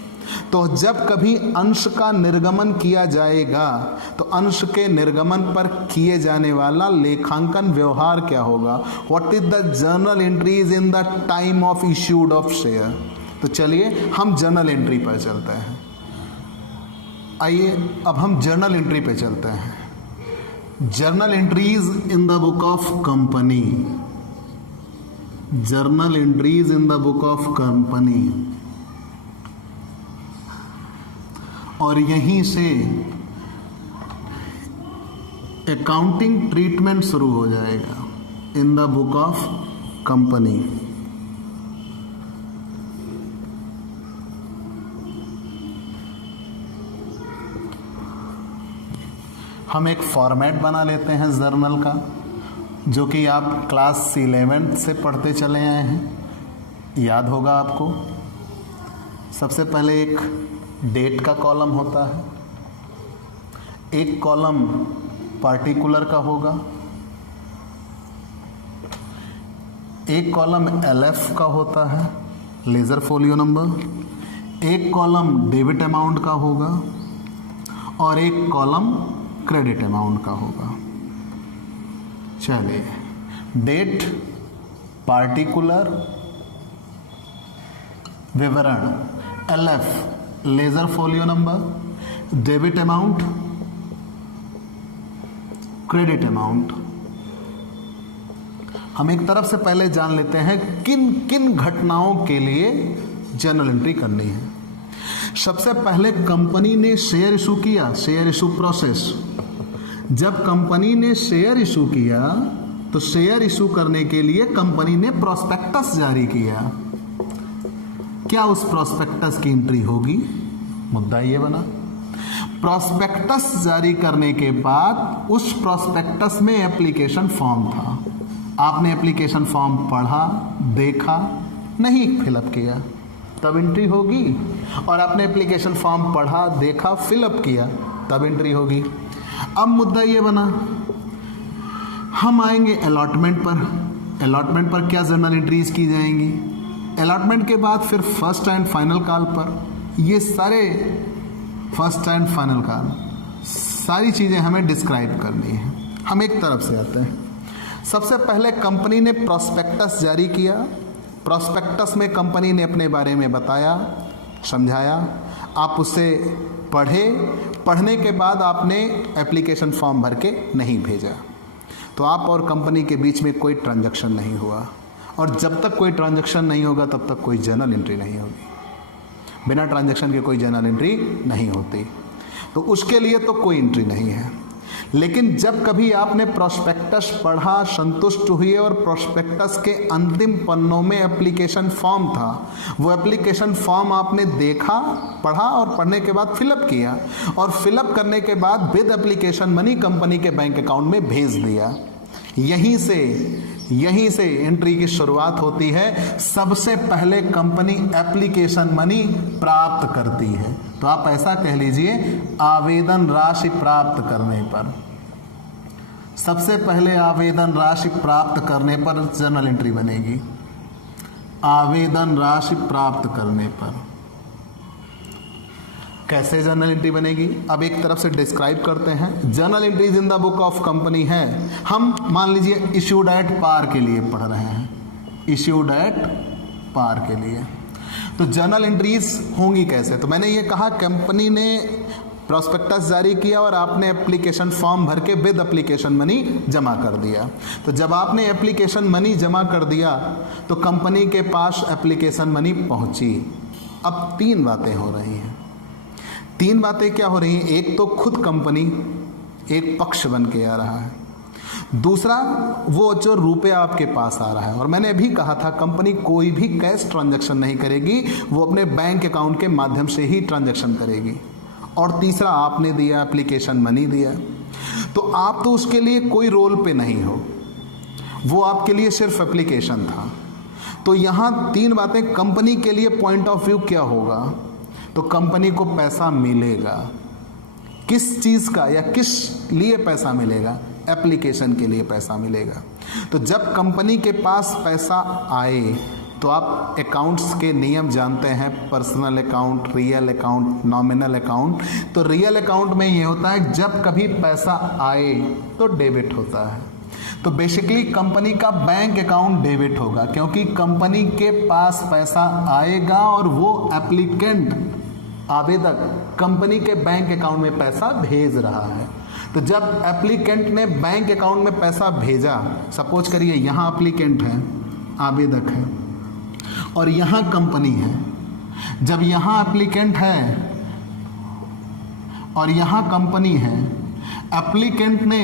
तो जब कभी अंश का निर्गमन किया जाएगा तो अंश के निर्गमन पर किए जाने वाला लेखांकन व्यवहार क्या होगा, what is the journal entries in the time of issued of share. तो चलिए हम जर्नल एंट्री पर चलते हैं। आइए अब हम जर्नल एंट्री पे चलते हैं। Journal entries in the book of company, journal entries in the book of company, और यहीं से अकाउंटिंग ट्रीटमेंट शुरू हो जाएगा in the book of company. हम एक फॉर्मेट बना लेते हैं जर्नल का, जो कि आप क्लास 11 से पढ़ते चले आए हैं, याद होगा आपको। सबसे पहले एक डेट का कॉलम होता है, एक कॉलम पार्टिकुलर का होगा, एक कॉलम LF का होता है, लेजर फोलियो नंबर, एक कॉलम डेबिट अमाउंट का होगा और एक कॉलम क्रेडिट अमाउंट का होगा। चलिए, डेट, पार्टिकुलर, विवरण, LF ledger folio number, debit amount, credit amount. हम एक तरफ से पहले जान लेते हैं किन किन घटनाओं के लिए जर्नल एंट्री करनी है। सबसे पहले कंपनी ने शेयर इशू किया, शेयर इशू प्रोसेस। जब कंपनी ने शेयर इशू किया तो शेयर इशू करने के लिए कंपनी ने प्रोस्पेक्टस जारी किया। क्या उस प्रोस्पेक्टस की एंट्री होगी, मुद्दा ये बना। प्रोस्पेक्टस जारी करने के बाद उस प्रोस्पेक्टस में एप्लीकेशन फॉर्म था, आपने एप्लीकेशन फॉर्म पढ़ा, देखा, नहीं फिलअप किया, तब एंट्री होगी। और आपने एप्लीकेशन फॉर्म पढ़ा, देखा, फिलअप किया, तब एंट्री होगी। अब मुद्दा ये बना, हम आएंगे अलॉटमेंट पर। अलॉटमेंट पर क्या जर्नल एंट्रीज की जाएंगी। अलॉटमेंट के बाद फिर फर्स्ट एंड फाइनल कॉल पर, ये सारे फर्स्ट एंड फाइनल कॉल सारी चीज़ें हमें डिस्क्राइब करनी है। हम एक तरफ से आते हैं। सबसे पहले कंपनी ने प्रोस्पेक्टस जारी किया। प्रोस्पेक्टस में कंपनी ने अपने बारे में बताया, समझाया, आप उसे पढ़े, पढ़ने के बाद आपने एप्लीकेशन फॉर्म भर के नहीं भेजा, तो आप और कंपनी के बीच में कोई ट्रांजैक्शन नहीं हुआ, और जब तक कोई ट्रांजैक्शन नहीं होगा तब तक कोई जर्नल एंट्री नहीं होगी। बिना ट्रांजैक्शन के कोई जर्नल एंट्री नहीं होती, तो उसके लिए तो कोई एंट्री नहीं है। लेकिन जब कभी आपने प्रोस्पेक्टस पढ़ा, संतुष्ट हुए और प्रोस्पेक्टस के अंतिम पन्नों में एप्लीकेशन फॉर्म था, वो एप्लीकेशन फॉर्म आपने देखा, पढ़ा और पढ़ने के बाद फिलअप किया, और फिलअप करने के बाद विद एप्लीकेशन मनी कंपनी के बैंक अकाउंट में भेज दिया, यहीं से एंट्री की शुरुआत होती है। सबसे पहले कंपनी एप्लीकेशन मनी प्राप्त करती है। तो आप ऐसा कह लीजिए, आवेदन राशि प्राप्त करने पर, सबसे पहले आवेदन राशि प्राप्त करने पर जर्नल एंट्री बनेगी। आवेदन राशि प्राप्त करने पर कैसे जर्नल एंट्री बनेगी, अब एक तरफ से डिस्क्राइब करते हैं। Journal entries in the book of company है, हम मान लीजिए इश्यूड एट पार के लिए पढ़ रहे हैं, इश्यूड एट पार के लिए, तो जर्नल एंट्रीज होंगी कैसे। तो मैंने ये कहा, कंपनी ने प्रोस्पेक्टस जारी किया और आपने एप्लीकेशन फॉर्म भर के विद एप्लीकेशन मनी जमा कर दिया। तो जब आपने एप्लीकेशन मनी जमा कर दिया तो कंपनी के पास एप्लीकेशन मनी पहुंची। अब तीन बातें हो रही हैं। तीन बातें क्या हो रही हैं, एक तो खुद कंपनी एक पक्ष बन के आ रहा है, दूसरा वो जो रुपया आपके पास आ रहा है, और मैंने अभी कहा था कंपनी कोई भी कैश ट्रांजैक्शन नहीं करेगी, वो अपने बैंक अकाउंट के माध्यम से ही ट्रांजैक्शन करेगी, और तीसरा आपने दिया एप्लीकेशन मनी दिया। तो आप तो उसके लिए कोई रोल पे नहीं हो, वो आपके लिए सिर्फ एप्लीकेशन था। तो यहाँ तीन बातें, कंपनी के लिए पॉइंट ऑफ व्यू क्या होगा, तो कंपनी को पैसा मिलेगा। किस चीज़ का या किस लिए पैसा मिलेगा, एप्लीकेशन के लिए पैसा मिलेगा। तो जब कंपनी के पास पैसा आए तो आप अकाउंट्स के नियम जानते हैं, personal account, real account, nominal account. तो रियल अकाउंट में ये होता है जब कभी पैसा आए तो डेबिट होता है। तो बेसिकली कंपनी का बैंक अकाउंट डेबिट होगा, क्योंकि कंपनी के पास पैसा आएगा और वो एप्लीकेंट, आवेदक, कंपनी के बैंक अकाउंट में पैसा भेज रहा है। तो जब एप्लीकेंट ने बैंक अकाउंट में पैसा भेजा, सपोज करिए यहाँ एप्लीकेंट है, आवेदक है, और यहाँ कंपनी है। जब यहाँ एप्लीकेंट है और यहाँ कंपनी है, एप्लीकेंट ने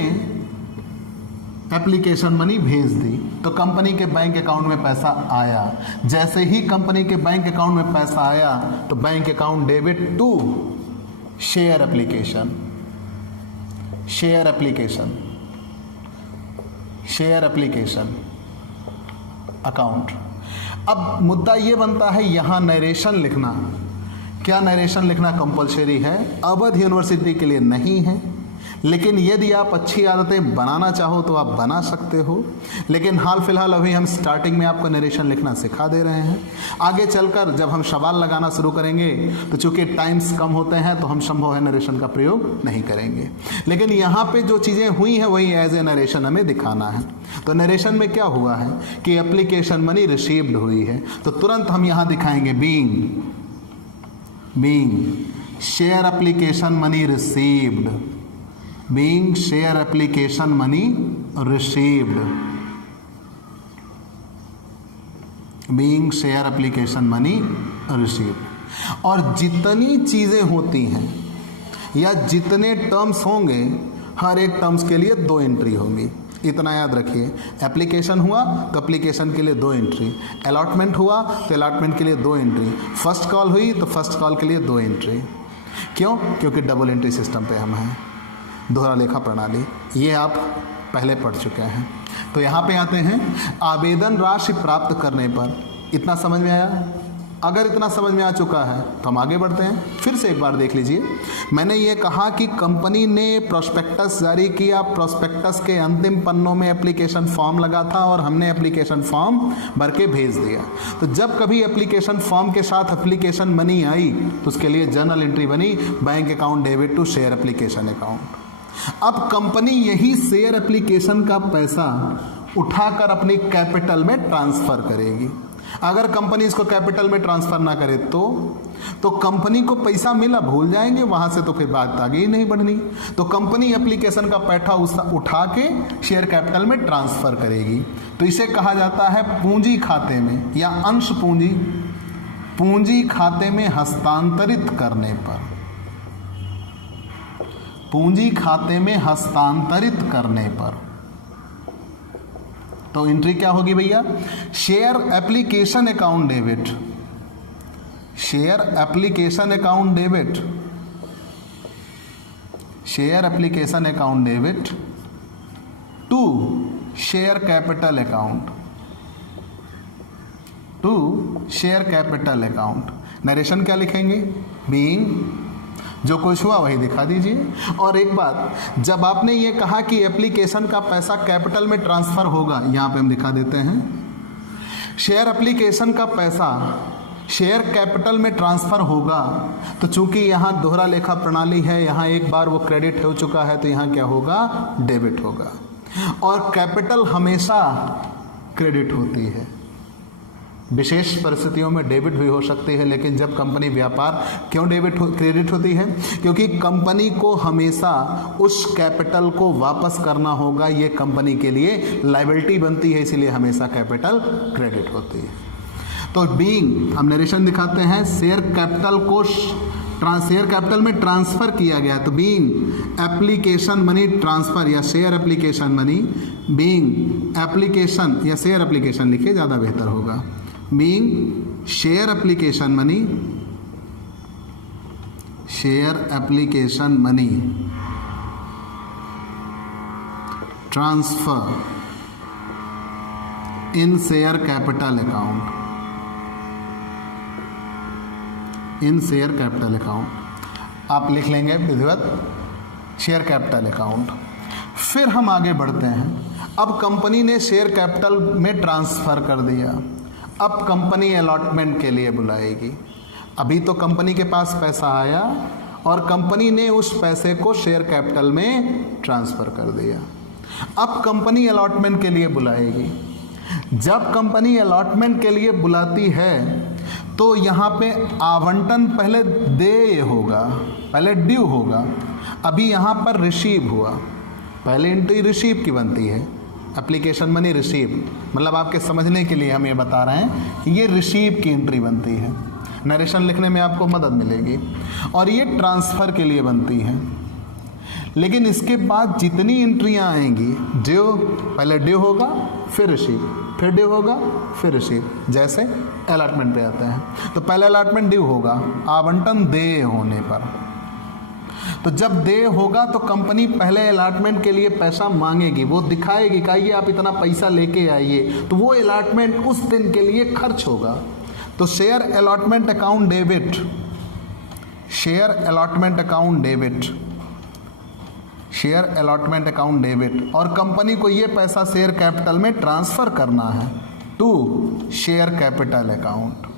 एप्लीकेशन मनी भेज दी तो कंपनी के बैंक अकाउंट में पैसा आया। जैसे ही कंपनी के बैंक अकाउंट में पैसा आया तो bank account debit to share application, share application, share application account. अब मुद्दा ये बनता है यहाँ नरेशन लिखना, क्या नरेशन लिखना कंपलसरी है? अवध यूनिवर्सिटी के लिए नहीं है, लेकिन यदि आप अच्छी आदतें बनाना चाहो तो आप बना सकते हो। लेकिन हाल फिलहाल अभी हम स्टार्टिंग में आपको नरेशन लिखना सिखा दे रहे हैं। आगे चलकर जब हम सवाल लगाना शुरू करेंगे तो चूंकि टाइम्स कम होते हैं तो हम संभव है नरेशन का प्रयोग नहीं करेंगे, लेकिन यहाँ पे जो चीज़ें हुई हैं वही एज ए नरेशन हमें दिखाना है। तो नरेशन में क्या हुआ है कि एप्लीकेशन मनी रिसीव्ड हुई है, तो तुरंत हम यहाँ दिखाएंगे being share application money received, being share application money received, being share application money received। और जितनी चीज़ें होती हैं या जितने टर्म्स होंगे, हर एक टर्म्स के लिए 2 एंट्री होंगी। इतना याद रखिए, एप्लीकेशन हुआ तो एप्लीकेशन के लिए 2 एंट्री, अलॉटमेंट हुआ तो अलॉटमेंट के लिए 2 एंट्री, फर्स्ट कॉल हुई तो फर्स्ट कॉल के लिए 2 एंट्री। क्यों? क्योंकि डबल एंट्री सिस्टम पे हम हैं, दोहरा लेखा प्रणाली, ये आप पहले पढ़ चुके हैं। तो यहाँ पे आते हैं, आवेदन राशि प्राप्त करने पर। इतना समझ में आया? अगर इतना समझ में आ चुका है तो हम आगे बढ़ते हैं। फिर से एक बार देख लीजिए, मैंने ये कहा कि कंपनी ने प्रोस्पेक्टस जारी किया, प्रोस्पेक्टस के अंतिम पन्नों में एप्लीकेशन फॉर्म लगा था और हमने एप्लीकेशन फॉर्म भर के भेज दिया। तो जब कभी एप्लीकेशन फॉर्म के साथ एप्लीकेशन मनी आई तो उसके लिए जर्नल एंट्री बनी bank account debit to share application account. अब कंपनी यही शेयर एप्लीकेशन का पैसा उठाकर अपनी कैपिटल में ट्रांसफर करेगी। अगर कंपनी इसको कैपिटल में ट्रांसफर ना करे तो कंपनी को पैसा मिला, भूल जाएंगे वहां से, तो फिर बात आगे ही नहीं बढ़नी। तो कंपनी एप्लीकेशन का पैसा उठा के शेयर कैपिटल में ट्रांसफर करेगी। तो इसे कहा जाता है पूंजी खाते में या अंश पूंजी, पूंजी खाते में हस्तांतरित करने पर, पूंजी खाते में हस्तांतरित करने पर। तो एंट्री क्या होगी भैया? Share application account debit, share application account debit, share application account debit to share capital account, to share capital account. Narration क्या लिखेंगे? बीइंग, जो कुछ हुआ वही दिखा दीजिए। और एक बात, जब आपने ये कहा कि एप्लीकेशन का पैसा कैपिटल में ट्रांसफर होगा, यहां पे हम दिखा देते हैं, शेयर एप्लीकेशन का पैसा शेयर कैपिटल में ट्रांसफर होगा, तो चूंकि यहां दोहरा लेखा प्रणाली है, यहां एक बार वो क्रेडिट हो चुका है, तो यहां क्या होगा? डेबिट होगा। और कैपिटल हमेशा क्रेडिट होती है, विशेष परिस्थितियों में डेबिट भी हो सकती है, लेकिन जब कंपनी व्यापार, क्यों क्रेडिट होती है? क्योंकि कंपनी को हमेशा उस कैपिटल को वापस करना होगा, ये कंपनी के लिए लायबिलिटी बनती है, इसलिए हमेशा कैपिटल क्रेडिट होती है। तो बीइंग, हम नरेशन दिखाते हैं, शेयर कैपिटल को शेयर कैपिटल में ट्रांसफर किया गया, तो बीइंग एप्लीकेशन मनी ट्रांसफर या share application money, being application या शेयर एप्लीकेशन लिखिए, ज़्यादा बेहतर होगा। Being share application money, share application money transfer इन शेयर कैपिटल अकाउंट, इन शेयर कैपिटल अकाउंट आप लिख लेंगे विधिवत शेयर कैपिटल अकाउंट। फिर हम आगे बढ़ते हैं। अब कंपनी ने शेयर कैपिटल में ट्रांसफर कर दिया, अब कंपनी अलॉटमेंट के लिए बुलाएगी। अभी तो कंपनी के पास पैसा आया और कंपनी ने उस पैसे को शेयर कैपिटल में ट्रांसफर कर दिया। अब कंपनी अलॉटमेंट के लिए बुलाएगी। जब कंपनी अलॉटमेंट के लिए बुलाती है तो यहाँ पे आवंटन पहले देय होगा, पहले ड्यू होगा, अभी यहाँ पर रिसीव हुआ। पहले एंट्री रिसीव की बनती है, एप्लीकेशन मनी रिसीव, मतलब आपके समझने के लिए हम ये बता रहे हैं कि ये रिसीव की एंट्री बनती है, नरेशन लिखने में आपको मदद मिलेगी। और ये ट्रांसफ़र के लिए बनती है। लेकिन इसके बाद जितनी एंट्रियाँ आएंगी, ड्यू, पहले ड्यू होगा, फिर रिसीव, फिर ड्यू होगा, फिर रिसीव, जैसे अलॉटमेंट पे आते हैं। तो पहले अलॉटमेंट ड्यू होगा आवंटन देय होने पर। तो जब देय होगा तो कंपनी पहले अलॉटमेंट के लिए पैसा मांगेगी, वो दिखाएगी कि आइए आप इतना पैसा लेके आइए, तो वो अलॉटमेंट उस दिन के लिए खर्च होगा। तो share allotment account debit, share allotment account debit, share allotment account debit, और कंपनी को ये पैसा शेयर कैपिटल में ट्रांसफर करना है टू शेयर कैपिटल अकाउंट।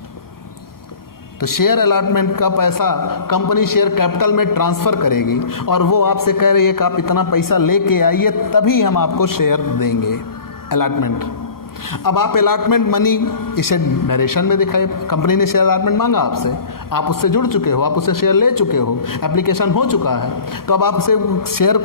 तो शेयर अलॉटमेंट का पैसा कंपनी शेयर कैपिटल में ट्रांसफर करेगी और वो आपसे कह रही है कि आप इतना पैसा लेके आइए तभी हम आपको शेयर देंगे, अलॉटमेंट। अब आप अलॉटमेंट मनी, इसे नरेशन में दिखाए, कंपनी ने शेयर अलॉटमेंट मांगा आपसे, आप उससे जुड़ चुके हो, आप उससे शेयर ले चुके हो, एप्लीकेशन हो चुका है, तो अब आपसे शेयर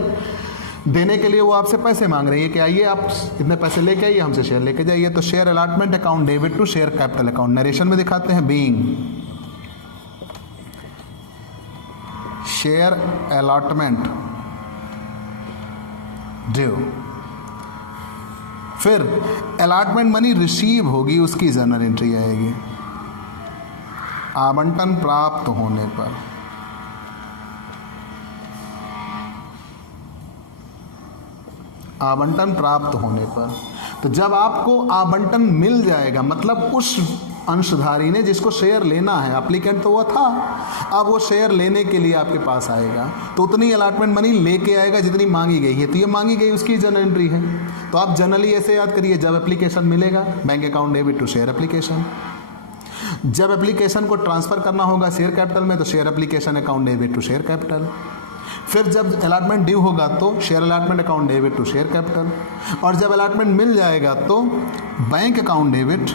देने के लिए वो आपसे पैसे मांग रही है कि आइए आप इतने पैसे लेके आइए, हमसे शेयर लेके जाइए। तो share allotment account debit to share capital account, narration में दिखाते हैं बीइंग शेयर अलॉटमेंट ड्यू, फिर अलॉटमेंट मनी रिसीव होगी, उसकी जर्नल एंट्री आएगी आवंटन प्राप्त होने पर। आवंटन प्राप्त होने पर, तो जब आपको आवंटन मिल जाएगा, मतलब उस अंशधारी ने जिसको शेयर लेना है, एप्लीकेंट तो वो था, अब वो शेयर लेने के लिए आपके पास आएगा तो उतनी अलॉटमेंट मनी लेके आएगा जितनी मांगी गई है। तो ये मांगी गई उसकी जर्नल एंट्री है। तो आप जनरली ऐसे याद करिए, जब एप्लीकेशन मिलेगा bank account debit to share application, जब एप्लीकेशन को ट्रांसफर करना होगा शेयर कैपिटल में तो share application account debit to share capital, फिर जब अलॉटमेंट ड्यू होगा तो share allotment account debit to share capital, और जब अलॉटमेंट मिल जाएगा तो bank account debit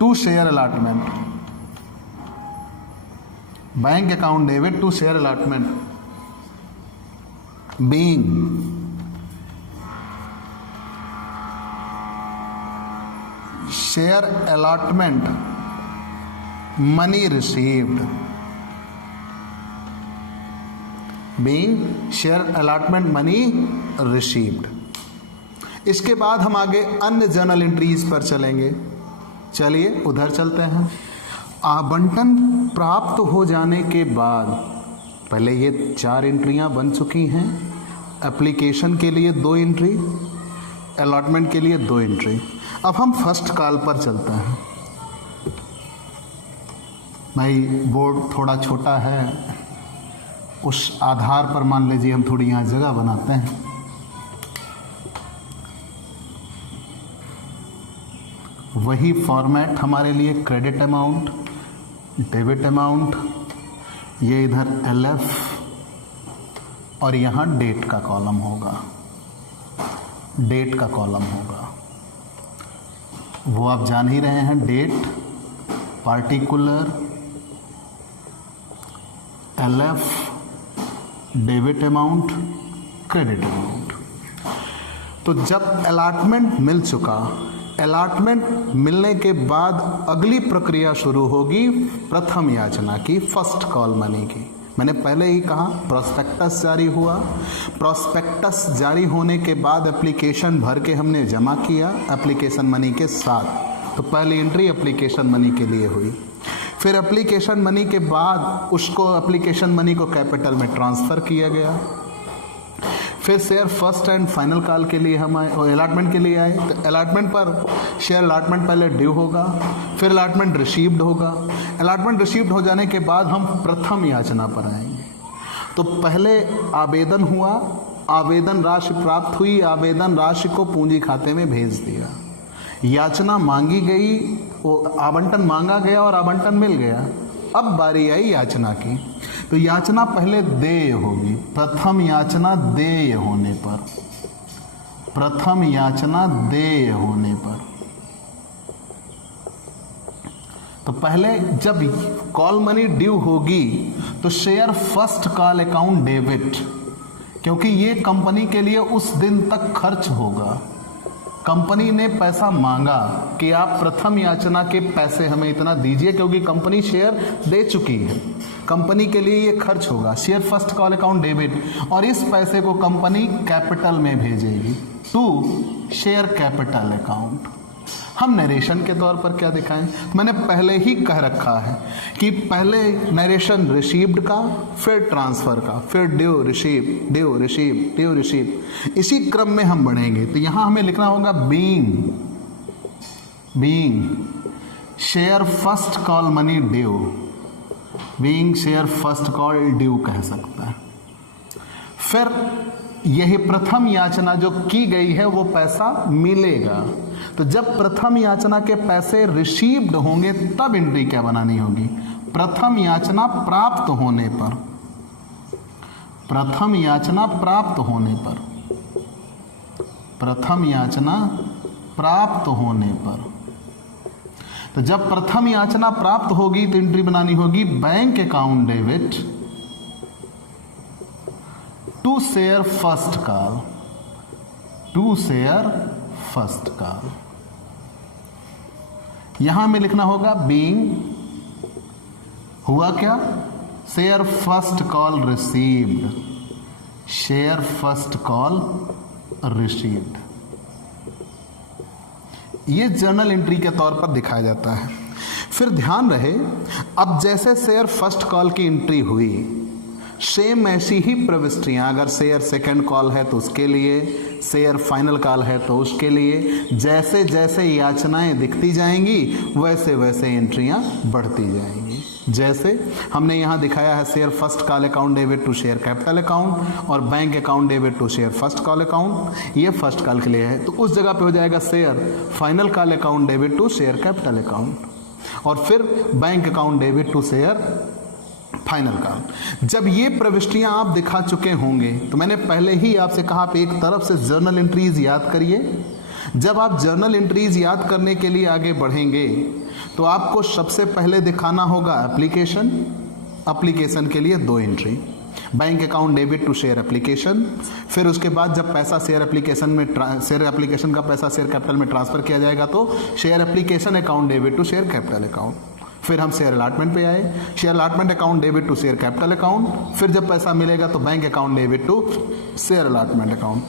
to share allotment, bank account debit to share allotment, being share allotment money received, being share allotment money received. इसके बाद हम आगे अन्य जर्नल एंट्रीज पर चलेंगे। चलिए उधर चलते हैं। आवंटन प्राप्त हो जाने के बाद, पहले ये 4 एंट्रियां बन चुकी हैं। एप्लीकेशन के लिए 2 एंट्री, अलॉटमेंट के लिए 2 एंट्री। अब हम फर्स्ट कॉल पर चलते हैं। भाई बोर्ड थोड़ा छोटा है, उस आधार पर मान लीजिए हम थोड़ी यहाँ जगह बनाते हैं। वही फॉर्मेट हमारे लिए क्रेडिट अमाउंट, डेबिट अमाउंट, ये इधर LF और यहाँ डेट का कॉलम होगा, डेट का कॉलम होगा। वो आप जान ही रहे हैं, date, particular, LF, debit amount, credit amount. तो जब अलॉटमेंट मिल चुका, अलॉटमेंट मिलने के बाद अगली प्रक्रिया शुरू होगी प्रथम याचना की, फर्स्ट कॉल मनी की। मैंने पहले ही कहा प्रोस्पेक्टस जारी हुआ, प्रोस्पेक्टस जारी होने के बाद एप्लीकेशन भर के हमने जमा किया एप्लीकेशन मनी के साथ। तो पहली एंट्री एप्लीकेशन मनी के लिए हुई। फिर एप्लीकेशन मनी के बाद उसको एप्लीकेशन मनी को कैपिटल में ट्रांसफ़र किया गया। फिर share first and final call के लिए हम आए और अलॉटमेंट के लिए आए। तो अलॉटमेंट पर शेयर अलॉटमेंट पहले ड्यू होगा, फिर अलॉटमेंट रिसीव्ड होगा। अलॉटमेंट रिसीव्ड हो जाने के बाद हम प्रथम याचना पर आएंगे। तो पहले आवेदन हुआ, आवेदन राशि प्राप्त हुई, आवेदन राशि को पूंजी खाते में भेज दिया। याचना मांगी गई, वो आवंटन मांगा गया और आवंटन मिल गया। अब बारी आई याचना की। तो याचना पहले देय होगी। प्रथम याचना देय होने पर, प्रथम याचना देय होने पर, तो पहले जब कॉल मनी ड्यू होगी तो share first call account debit, क्योंकि ये कंपनी के लिए उस दिन तक खर्च होगा। कंपनी ने पैसा मांगा कि आप प्रथम याचना के पैसे हमें इतना दीजिए, क्योंकि कंपनी शेयर दे चुकी है, कंपनी के लिए ये खर्च होगा। Share first call account debit, और इस पैसे को कंपनी कैपिटल में भेजेगी टू शेयर कैपिटल अकाउंट। हम नरेशन के तौर पर क्या दिखाएं? मैंने पहले ही कह रखा है कि पहले नरेशन रिसीव्ड का, फिर ट्रांसफ़र का, फिर due receive, due receive, due receive, इसी क्रम में हम बढ़ेंगे। तो यहाँ हमें लिखना होगा being share first call money due, being share first call due कह सकता है। फिर यही प्रथम याचना जो की गई है वो पैसा मिलेगा। तो जब प्रथम याचना के पैसे रिसीव्ड होंगे तब एंट्री क्या बनानी होगी? प्रथम याचना प्राप्त होने पर, प्रथम याचना प्राप्त होने पर, प्रथम याचना प्राप्त होने पर। तो जब प्रथम याचना प्राप्त होगी तो एंट्री बनानी होगी bank account debit to share first call, to share first call. यहां में लिखना होगा बीइंग, हुआ क्या? Share first call received, share first call received. ये जर्नल एंट्री के तौर पर दिखाया जाता है। फिर ध्यान रहे, अब जैसे शेयर फर्स्ट कॉल की एंट्री हुई, सेम ऐसी ही प्रविष्टियां, अगर शेयर सेकंड कॉल है तो उसके लिए, शेयर फाइनल कॉल है तो उसके लिए, जैसे जैसे याचनाएं दिखती जाएंगी वैसे वैसे एंट्रियां बढ़ती जाएंगी। जैसे हमने यहाँ दिखाया है share first call account debit to share capital account और bank account debit to share first call account, ये फर्स्ट कॉल के लिए है। तो उस जगह पे हो जाएगा share final call account debit to share capital account. और फिर bank account debit to share final call. जब ये प्रविष्टियां आप दिखा चुके होंगे तो मैंने पहले ही आपसे कहा आप एक तरफ से जर्नल एंट्रीज याद करिए। जब आप जर्नल एंट्रीज याद करने के लिए आगे बढ़ेंगे तो आपको सबसे पहले दिखाना होगा एप्लीकेशन। एप्लीकेशन के लिए 2 entry, bank account debit to share application, फिर उसके बाद जब पैसा शेयर एप्लीकेशन का पैसा शेयर कैपिटल में ट्रांसफर किया जाएगा तो share application account debit to share capital account. फिर हम शेयर अलॉटमेंट पे आए, share allotment account debit to share capital account, फिर जब पैसा मिलेगा तो bank account debit to share allotment account.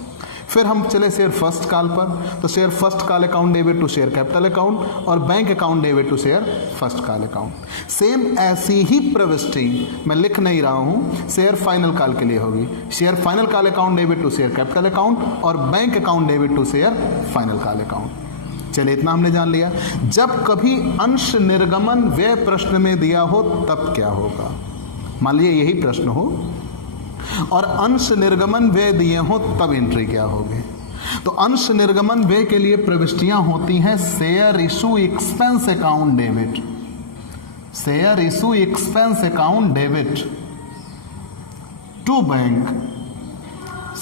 फिर हम चले शेयर फर्स्ट कॉल पर, तो share first call account debit to share capital account और bank account debit to share first call account. Same ऐसी ही प्रविष्टि मैं लिख नहीं रहा हूं, शेयर फाइनल कॉल के लिए होगी। Share final call account debit to share capital account और bank account debit to share final call account. चलिए इतना हमने जान लिया। जब कभी अंश निर्गमन व्यय प्रश्न में दिया हो तब क्या होगा? मान लीजिए यही प्रश्न हो और अंश निर्गमन व्यय दिए हो तब एंट्री क्या होगी? तो अंश निर्गमन व्यय के लिए प्रविष्टियां होती हैं share issue expense account debit, share issue expense account debit to bank,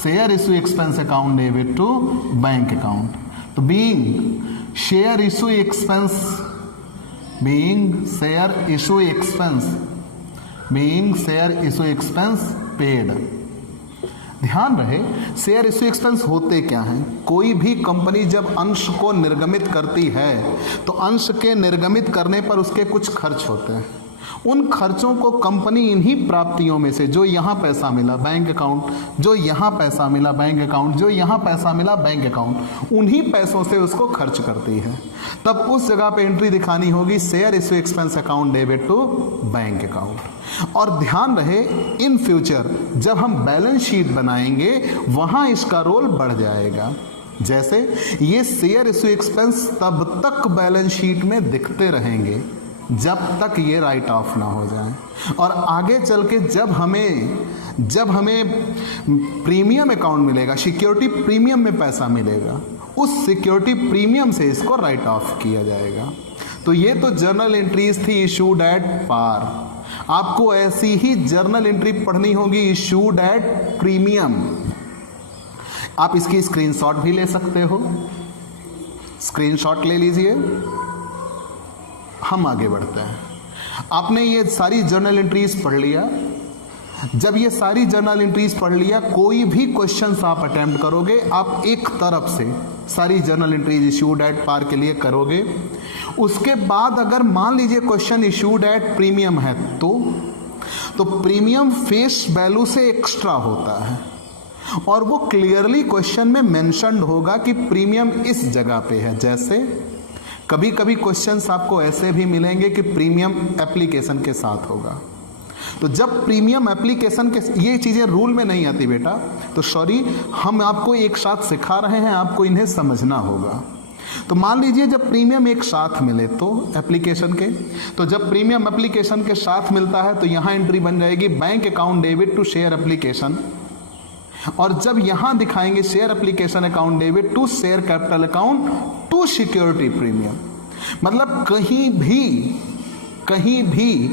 share issue expense account debit to bank account. तो being share issue expense, being share issue expense, being share issue expense paid. ध्यान रहे share issue expense होते क्या हैं? कोई भी company जब अंश को निर्गमित करती है तो अंश के निर्गमित करने पर उसके कुछ खर्च होते हैं। उन खर्चों को कंपनी इन्हीं प्राप्तियों में से, जो यहाँ पैसा मिला बैंक अकाउंट, जो यहाँ पैसा मिला बैंक अकाउंट, जो यहाँ पैसा मिला बैंक अकाउंट, उन्हीं पैसों से उसको खर्च करती है। तब उस जगह पे एंट्री दिखानी होगी share issue expense account debit to bank account. और ध्यान रहे इन फ्यूचर जब हम बैलेंस शीट बनाएंगे वहाँ इसका रोल बढ़ जाएगा। जैसे ये शेयर इशू एक्सपेंस तब तक बैलेंस शीट में दिखते रहेंगे जब तक ये राइट ऑफ ना हो जाए, और आगे चल के जब हमें प्रीमियम अकाउंट मिलेगा, सिक्योरिटी प्रीमियम में पैसा मिलेगा, उस सिक्योरिटी प्रीमियम से इसको राइट ऑफ किया जाएगा। तो ये तो जर्नल एंट्रीज थी इशूड एट पार। आपको ऐसी ही जर्नल एंट्री पढ़नी होगी इशूड एट प्रीमियम। आप इसकी स्क्रीनशॉट भी ले सकते हो, स्क्रीनशॉट ले लीजिए। हम आगे बढ़ते हैं। आपने ये सारी जर्नल एंट्रीज पढ़ लिया। जब ये सारी जर्नल एंट्रीज पढ़ लिया, कोई भी क्वेश्चंस आप अटेम्प्ट करोगे, आप एक तरफ से सारी journal entries issued at par के लिए करोगे। उसके बाद अगर मान लीजिए क्वेश्चन इशूड एट प्रीमियम है तो प्रीमियम फेस वैल्यू से एक्स्ट्रा होता है और वो क्लियरली क्वेश्चन में मेंशन्ड होगा कि प्रीमियम इस जगह पे है। जैसे कभी कभी क्वेश्चंस आपको ऐसे भी मिलेंगे कि प्रीमियम एप्लीकेशन के साथ होगा। तो जब प्रीमियम एप्लीकेशन के, ये चीज़ें रूल में नहीं आती बेटा, तो सॉरी, हम आपको एक साथ सिखा रहे हैं, आपको इन्हें समझना होगा। तो मान लीजिए जब प्रीमियम एक साथ मिले तो एप्लीकेशन के, तो जब प्रीमियम एप्लीकेशन के साथ मिलता है तो यहाँ एंट्री बन जाएगी bank account debit to share application, और जब यहां दिखाएंगे share application account debit to share capital account to security premium. मतलब कहीं भी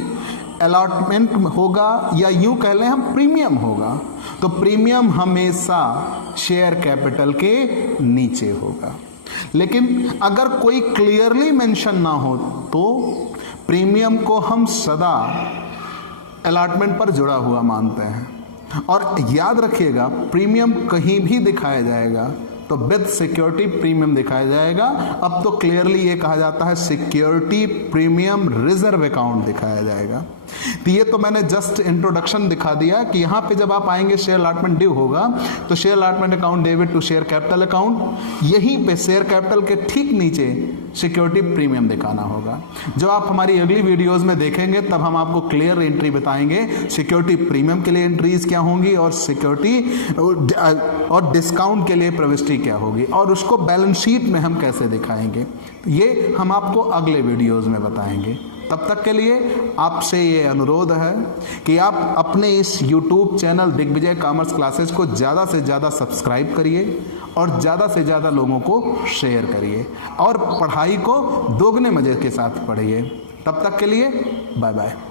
अलॉटमेंट होगा या यूं कह लें हम प्रीमियम होगा तो प्रीमियम हमेशा शेयर कैपिटल के नीचे होगा। लेकिन अगर कोई क्लियरली मेंशन ना हो तो प्रीमियम को हम सदा अलॉटमेंट पर जुड़ा हुआ मानते हैं। और याद रखिएगा प्रीमियम कहीं भी दिखाया जाएगा तो विद सिक्योरिटी प्रीमियम दिखाया जाएगा। अब तो क्लियरली ये कहा जाता है सिक्योरिटी प्रीमियम रिजर्व अकाउंट दिखाया जाएगा। तो ये तो मैंने जस्ट इंट्रोडक्शन दिखा दिया कि यहाँ पे जब आप आएंगे शेयर अलॉटमेंट ड्यू होगा तो share allotment account debit to share capital account, यहीं पे शेयर कैपिटल के ठीक नीचे सिक्योरिटी प्रीमियम दिखाना होगा। जो आप हमारी अगली वीडियोस में देखेंगे तब हम आपको क्लियर एंट्री बताएंगे सिक्योरिटी प्रीमियम के लिए एंट्रीज क्या होंगी और सिक्योरिटी और डिस्काउंट के लिए प्रविष्टि क्या होगी और उसको बैलेंस शीट में हम कैसे दिखाएंगे, ये हम आपको अगले वीडियोस में बताएंगे। तब तक के लिए आपसे ये अनुरोध है कि आप अपने इस YouTube channel Digvijay commerce classes को ज़्यादा से ज़्यादा सब्सक्राइब करिए और ज़्यादा से ज़्यादा लोगों को शेयर करिए और पढ़ाई को दोगुने मज़े के साथ पढ़िए। तब तक के लिए बाय बाय।